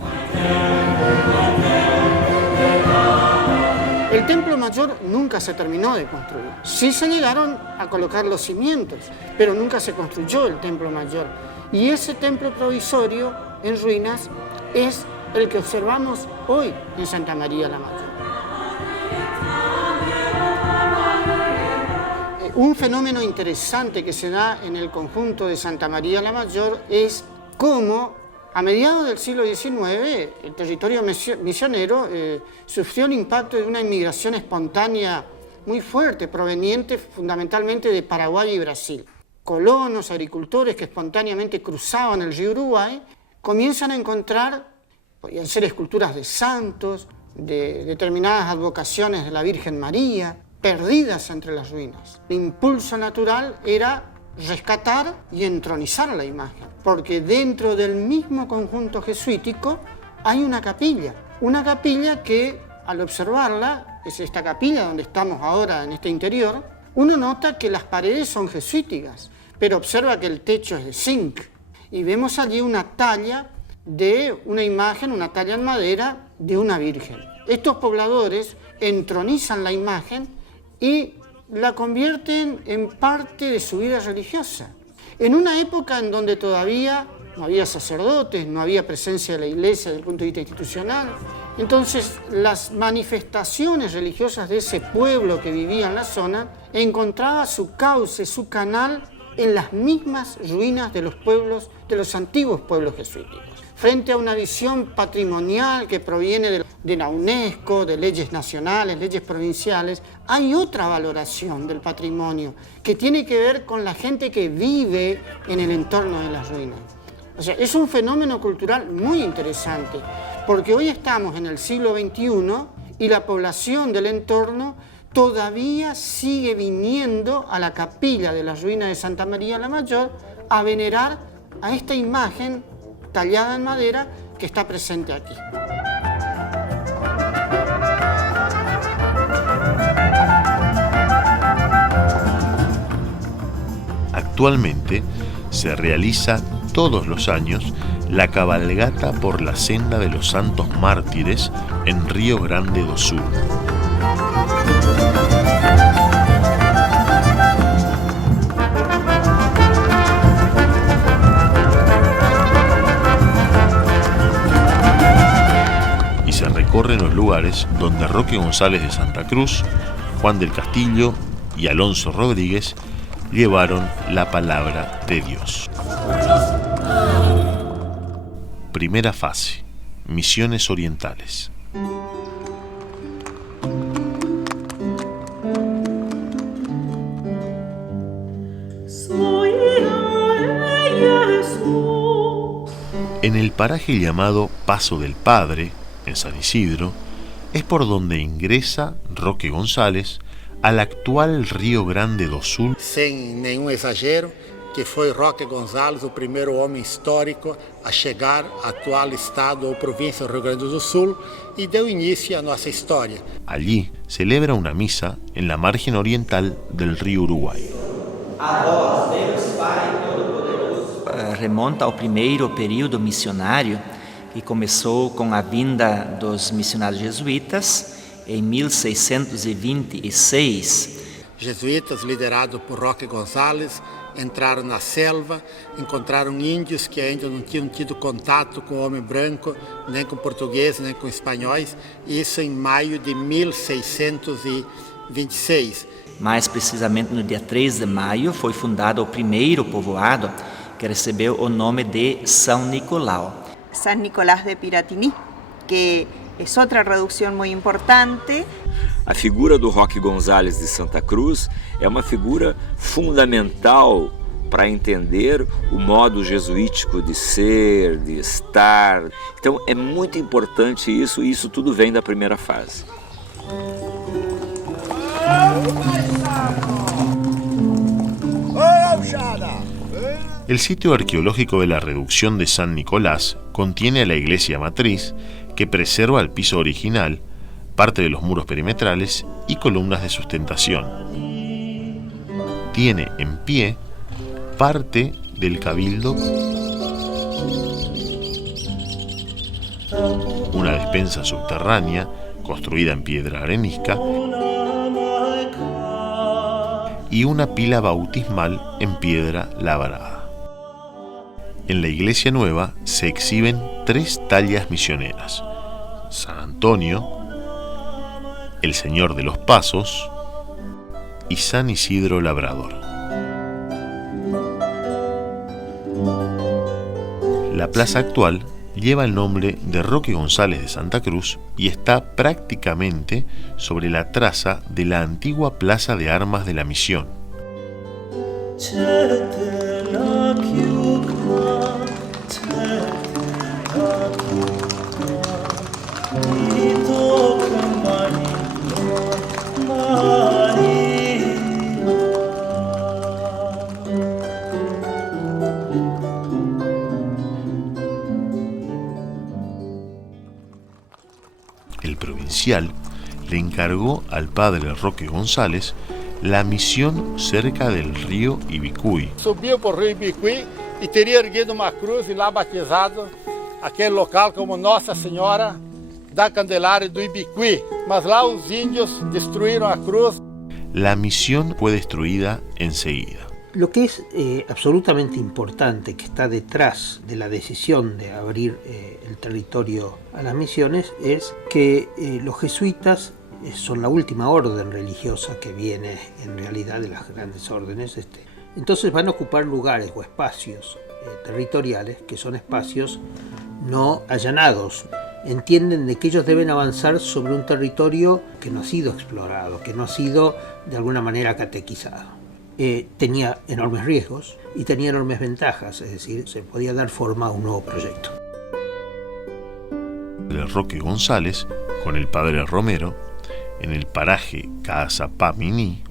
El templo mayor nunca se terminó de construir. Sí se llegaron a colocar los cimientos, pero nunca se construyó el templo mayor. Y ese templo provisorio en ruinas es el que observamos hoy en Santa María la Mayor. Un fenómeno interesante que se da en el conjunto de Santa María la Mayor es cómo a mediados del siglo XIX el territorio misionero sufrió el impacto de una inmigración espontánea muy fuerte, proveniente fundamentalmente de Paraguay y Brasil. Colonos, agricultores que espontáneamente cruzaban el río Uruguay comienzan a encontrar, podían ser esculturas de santos, de determinadas advocaciones de la Virgen María, perdidas entre las ruinas. El impulso natural era rescatar y entronizar la imagen, porque dentro del mismo conjunto jesuítico hay una capilla que al observarla, es esta capilla donde estamos ahora en este interior, uno nota que las paredes son jesuíticas, pero observa que el techo es de zinc y vemos allí una talla de una imagen, una talla en madera de una virgen. Estos pobladores entronizan la imagen y la convierten en parte de su vida religiosa. En una época en donde todavía no había sacerdotes, no había presencia de la iglesia desde el punto de vista institucional, entonces las manifestaciones religiosas de ese pueblo que vivía en la zona encontraba su cauce, su canal en las mismas ruinas de los pueblos, de los antiguos pueblos jesuíticos. Frente a una visión patrimonial que proviene de la UNESCO, de leyes nacionales, leyes provinciales, hay otra valoración del patrimonio que tiene que ver con la gente que vive en el entorno de las ruinas. O sea, es un fenómeno cultural muy interesante, porque hoy estamos en el siglo XXI y la población del entorno todavía sigue viniendo a la capilla de las ruinas de Santa María la Mayor a venerar a esta imagen tallada en madera que está presente aquí. Actualmente se realiza todos los años la cabalgata por la senda de los santos mártires en Río Grande do Sul. Y se recorren los lugares donde Roque González de Santa Cruz, Juan del Castillo y Alonso Rodríguez llevaron la palabra de Dios. Primera fase: Misiones Orientales. En el paraje llamado Paso del Padre, en San Isidro, es por donde ingresa Roque González al actual Rio Grande do Sul. Sem nenhum exagero, que foi Roque González o primeiro homem histórico a chegar ao atual estado ou província do Rio Grande do Sul e deu início à nossa história. Allí celebra una misa en la margen oriental del río Uruguay. Remonta ao primeiro período missionário que começou com a vinda dos missionários jesuítas em 1626. Jesuítas liderados por Roque González entraram na selva, encontraram índios que ainda não tinham tido contato com o homem branco, nem com portugueses, nem com espanhóis, isso em maio de 1626. Mais precisamente no dia 3 de maio foi fundado o primeiro povoado que recebeu o nome de São Nicolau. San Nicolás de Piratini, que es otra reducción muy importante. A figura do Roque González de Santa Cruz é uma figura fundamental para entender o modo jesuítico de ser, de estar. Então é muito importante isso, e isso tudo vem da primeira fase. El sitio arqueológico de la reducción de San Nicolás contiene a la iglesia matriz, que preserva el piso original, parte de los muros perimetrales y columnas de sustentación. Tiene en pie parte del cabildo, una despensa subterránea construida en piedra arenisca y una pila bautismal en piedra labrada. En la iglesia nueva se exhiben 3 tallas misioneras: San Antonio, el Señor de los Pasos y San Isidro Labrador. La plaza actual lleva el nombre de Roque González de Santa Cruz y está prácticamente sobre la traza de la antigua Plaza de Armas de la Misión. El provincial le encargó al padre Roque González la misión cerca del río Ibicuí. Subiu por rio Ibicuí e teria erguido uma cruz e lá batizado aquele local como Nossa Senhora da Candelária do Ibicuí. Mas lá os índios destruíram a cruz. La misión fue destruida enseguida. Lo que es absolutamente importante, que está detrás de la decisión de abrir el territorio a las misiones, es que los jesuitas son la última orden religiosa que viene en realidad de las grandes órdenes. Entonces van a ocupar lugares o espacios territoriales que son espacios no allanados. Entienden de que ellos deben avanzar sobre un territorio que no ha sido explorado, que no ha sido de alguna manera catequizado. Tenía enormes riesgos y tenía enormes ventajas, es decir, se podía dar forma a un nuevo proyecto. El Roque González, con el padre Romero, en el paraje Caazapá-Miní,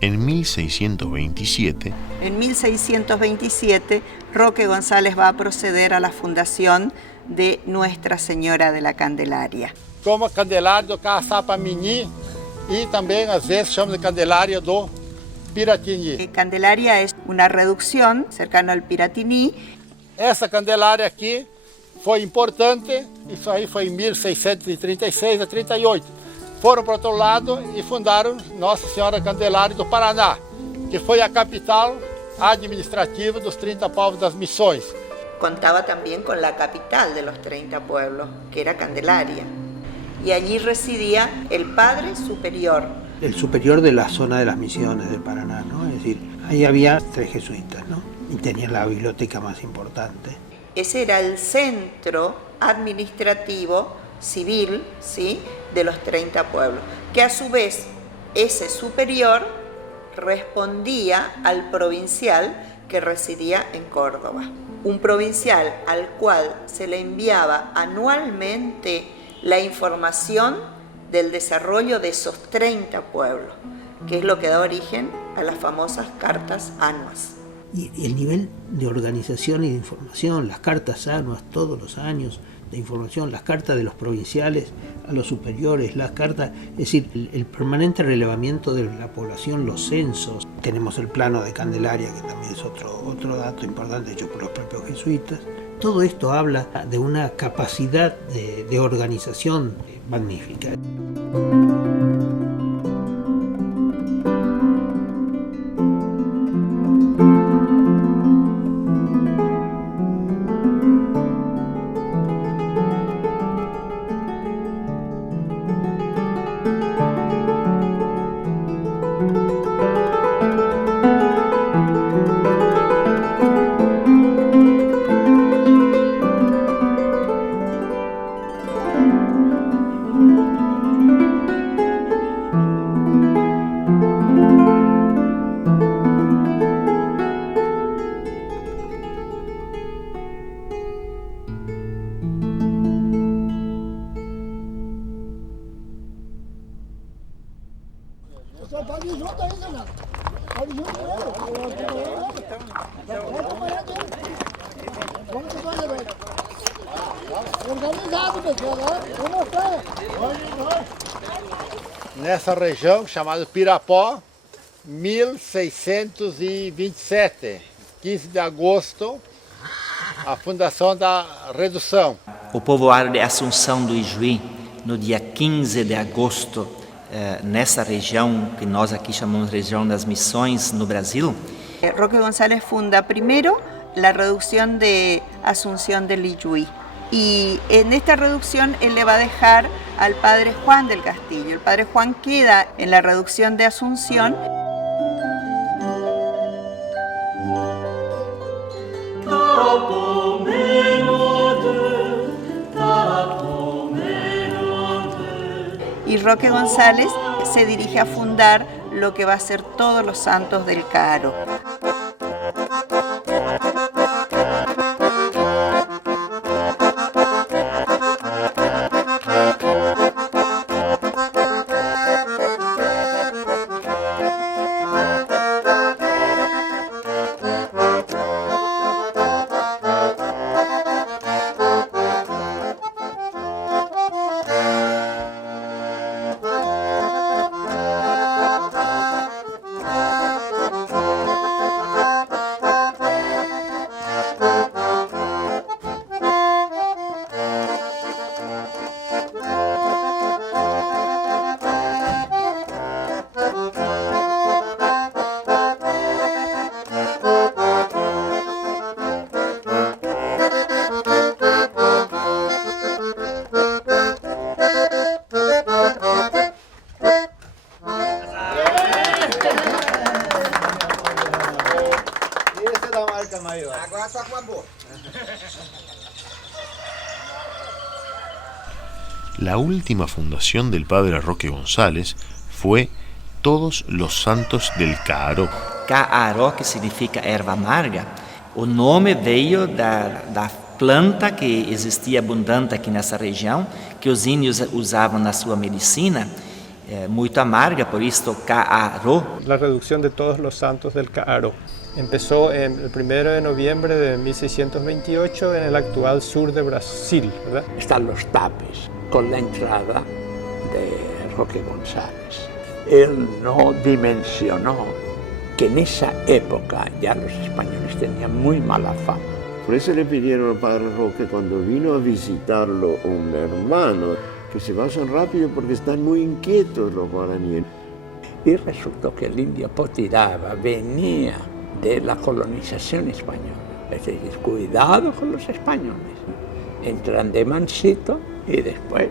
en 1627. En 1627, Roque González va a proceder a la fundación de Nuestra Señora de la Candelaria. Como Candelária do Caazapá-Miní e também às vezes chamam de Candelária do Piratini. Candelaria es una reducción cercano al Piratini. Essa Candelária aqui foi importante, isso aí foi em 1636 a 38. Foram para outro lado e fundaram Nossa Senhora Candelária do Paraná, que foi a capital administrativa dos 30 povos das missões. Contaba también con la capital de los 30 pueblos, que era Candelaria. Y allí residía el Padre Superior. El superior de la zona de las misiones del Paraná, ¿no? Es decir, ahí había 3 jesuitas, ¿no? Y tenían la biblioteca más importante. Ese era el centro administrativo civil, ¿sí?, de los 30 pueblos, que a su vez ese superior respondía al provincial, que residía en Córdoba. Un provincial al cual se le enviaba anualmente la información del desarrollo de esos 30 pueblos, que es lo que da origen a las famosas cartas anuas. Y el nivel de organización y de información, las cartas anuas todos los años de información, las cartas de los provinciales a los superiores, las cartas, es decir, el permanente relevamiento de la población, los censos. Tenemos el plano de Candelaria, que también es otro dato importante hecho por los propios jesuitas. Todo esto habla de una capacidad de organización magnífica. Nessa região chamada Pirapó, 1627, 15 de agosto, a fundação da redução. O povoado de Assunção do Ijuí, no dia 15 de agosto, nessa região que nós aqui chamamos de região das missões no Brasil. Roque González funda primero la reducción de Asunción del Ijuí. Y en esta reducción él le va a dejar al padre Juan del Castillo. El padre Juan queda en la reducción de Asunción. Y Roque González se dirige a fundar lo que va a ser Todos los Santos del Caaro. La última fundación del padre Roque González fue Todos los Santos del Caaro. Caaro, que significa erva amarga, o nome veio da planta que existia abundante aqui nessa região, que os índios usavam na sua medicina, muito amarga, por isso Caaro. La reducción de Todos los Santos del Caaro empezó el 1 de noviembre de 1628 en el actual sur de Brasil, ¿verdad? Están los tapes con la entrada de Roque González. Él no dimensionó que en esa época ya los españoles tenían muy mala fama. Por eso le pidieron al padre Roque, cuando vino a visitarlo un hermano, que se vayan rápido porque están muy inquietos los guaraníes. Y resultó que el indio Potiraba venía de la colonización española. Es decir, cuidado con los españoles. Entran de mansito y después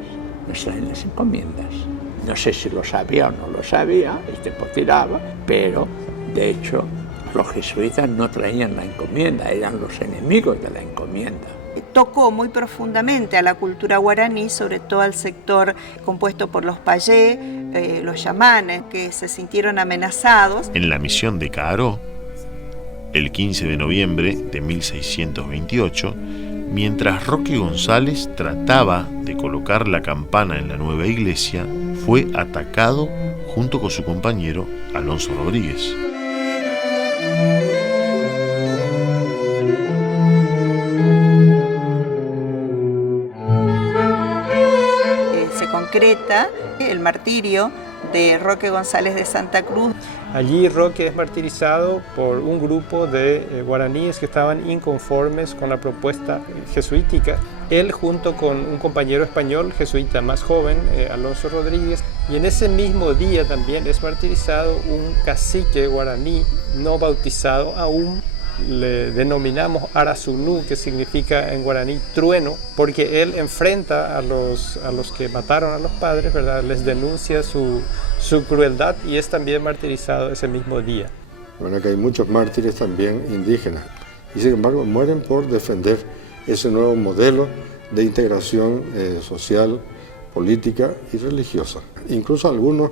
nos traen las encomiendas. No sé si lo sabía o no lo sabía, Potiraba, pero de hecho los jesuitas no traían la encomienda, eran los enemigos de la encomienda. Tocó muy profundamente a la cultura guaraní, sobre todo al sector compuesto por los payé, los yamanes, que se sintieron amenazados. En la misión de Caaro, El 15 de noviembre de 1628, mientras Roque González trataba de colocar la campana en la nueva iglesia, fue atacado junto con su compañero Alonso Rodríguez. Se concreta el martirio de Roque González de Santa Cruz. Allí Roque es martirizado por un grupo de guaraníes que estaban inconformes con la propuesta jesuítica. Él junto con un compañero español jesuita más joven, Alonso Rodríguez, y en ese mismo día también es martirizado un cacique guaraní no bautizado aún. Le denominamos Arazunú, que significa en guaraní trueno, porque él enfrenta a los que mataron a los padres, ¿verdad? Les denuncia su crueldad y es también martirizado ese mismo día. Bueno, que hay muchos mártires también indígenas y sin embargo mueren por defender ese nuevo modelo de integración social, política y religiosa. Incluso algunos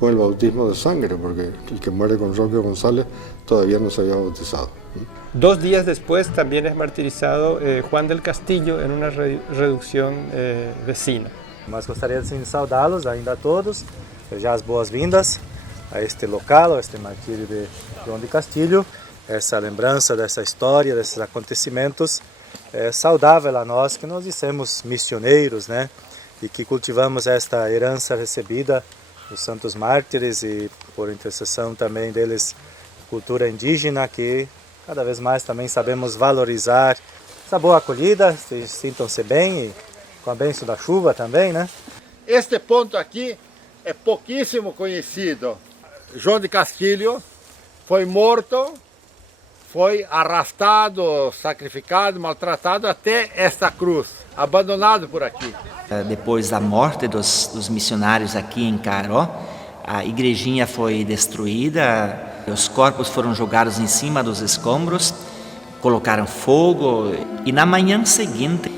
con el bautismo de sangre, porque el que muere con Roque González todavía no se había bautizado. 2 días después también es martirizado Juan del Castillo en una reducción vecina. Mas gostaria de saudá-los ainda a todos, desejar as boas-vindas a este local, a este martírio de João de Castilho. Essa lembrança dessa história, desses acontecimentos é saudável a nós que nos dissemos missioneiros, né? E que cultivamos esta herança recebida dos santos mártires e por intercessão também deles, cultura indígena, que cada vez mais também sabemos valorizar essa boa acolhida, sintam-se bem e com a bênção da chuva também, né? Este ponto aqui é pouquíssimo conhecido. João de Castilho foi morto, foi arrastado, sacrificado, maltratado até esta cruz, abandonado por aqui. Depois da morte dos missionários aqui em Caró, a igrejinha foi destruída, os corpos foram jogados em cima dos escombros, colocaram fogo e na manhã seguinte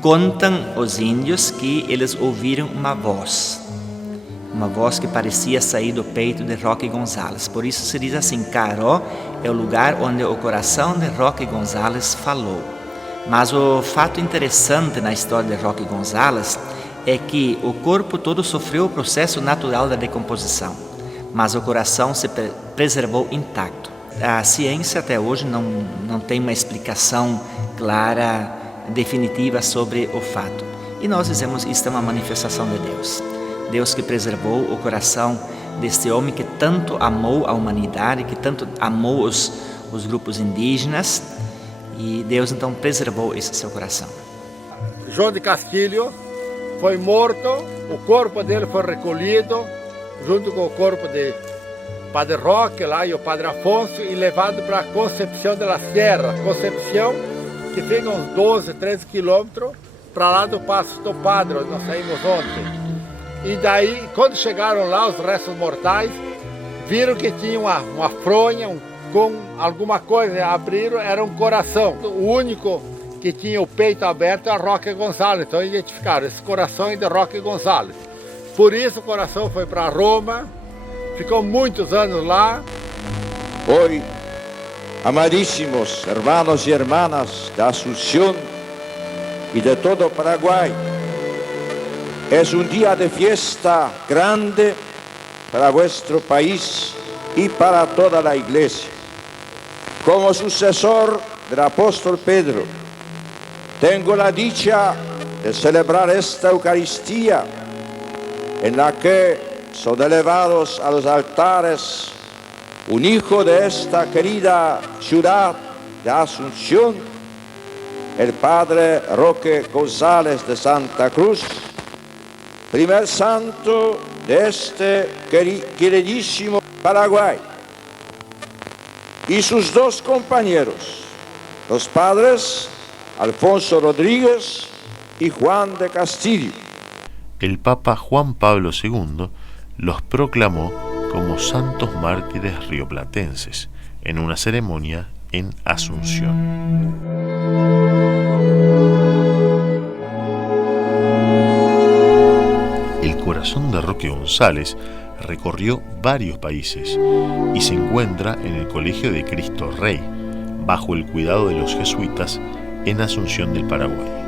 contam os índios que eles ouviram uma voz que parecia sair do peito de Roque González. Por isso se diz assim, Caró é o lugar onde o coração de Roque González falou. Mas o fato interessante na história de Roque González é que o corpo todo sofreu o processo natural da decomposição, mas o coração se preservou intacto. A ciência até hoje não tem uma explicação clara, definitiva sobre o fato. E nós dizemos que isto é uma manifestação de Deus. Deus que preservou o coração deste homem que tanto amou a humanidade, que tanto amou os grupos indígenas, e Deus então preservou esse seu coração. João de Castilho foi morto, o corpo dele foi recolhido junto com o corpo de Padre Roque lá e o Padre Afonso e levado para Concepción de la Sierra. Concepción que fica uns 12, 13 quilômetros para lá do Passo do Padre, onde nós saímos ontem. E daí, quando chegaram lá, os restos mortais, viram que tinha uma fronha com alguma coisa, abriram, era um coração. O único que tinha o peito aberto era Roque González, então identificaram, esse coração é de Roque González. Por isso o coração foi para Roma, ficou muitos anos lá. Hoy, amadísimos hermanos y hermanas de Asunción y de todo Paraguay, es un día de fiesta grande para vuestro país y para toda la Iglesia. Como sucesor del apóstol Pedro, tengo la dicha de celebrar esta Eucaristía en la que son elevados a los altares un hijo de esta querida ciudad de Asunción, el Padre Roque González de Santa Cruz, primer santo de este queridísimo Paraguay, y sus 2 compañeros, los padres Alfonso Rodríguez y Juan de Castillo. El Papa Juan Pablo II los proclamó como santos mártires rioplatenses en una ceremonia en Asunción. El corazón de Roque González recorrió varios países y se encuentra en el Colegio de Cristo Rey, bajo el cuidado de los jesuitas en Asunción del Paraguay.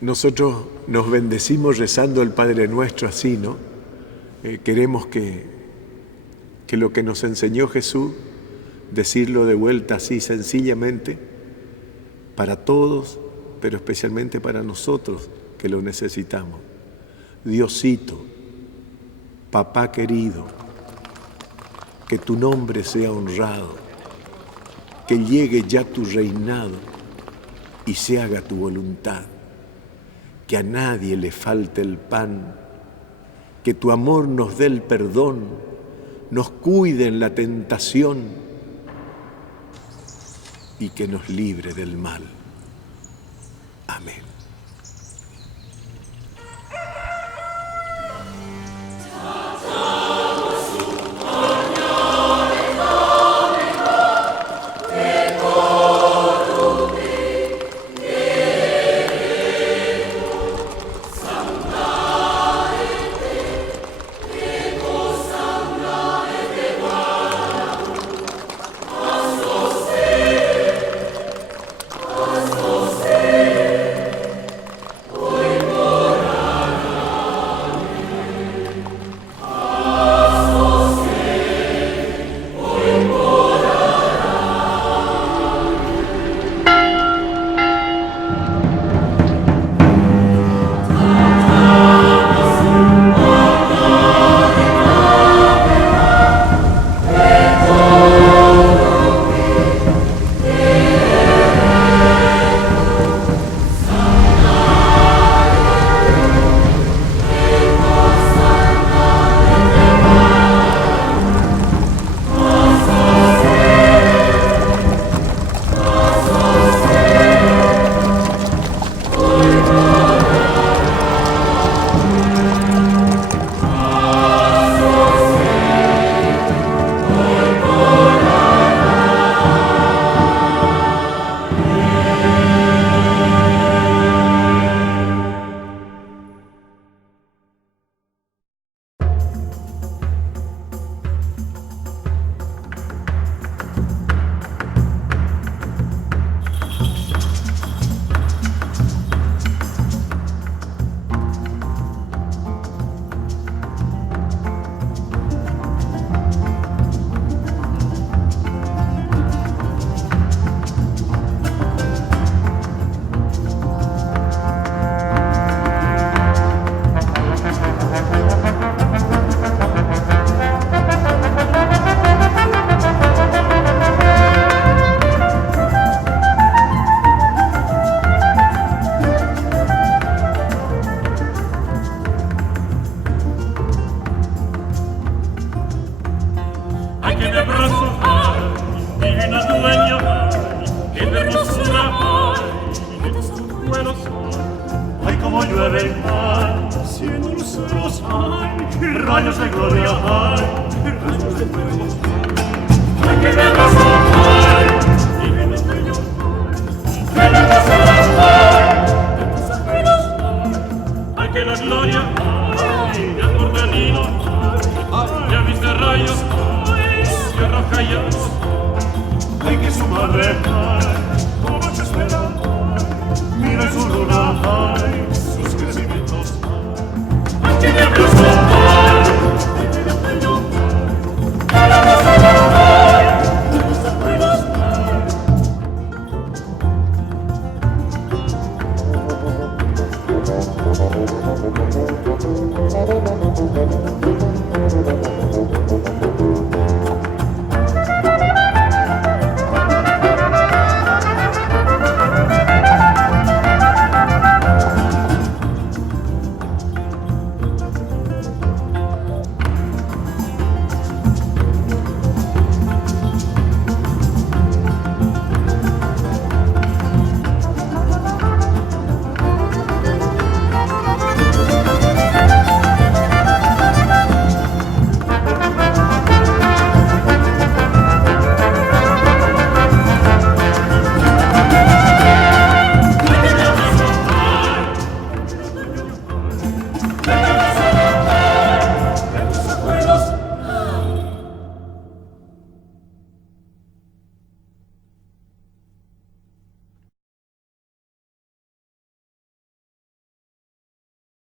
Nosotros nos bendecimos rezando el Padre Nuestro así, ¿no? Queremos que lo que nos enseñó Jesús, decirlo de vuelta así sencillamente, para todos, pero especialmente para nosotros que lo necesitamos. Diosito, papá querido, que tu nombre sea honrado, que llegue ya tu reinado y se haga tu voluntad. Que a nadie le falte el pan, que tu amor nos dé el perdón, nos cuide en la tentación y que nos libre del mal. Amén.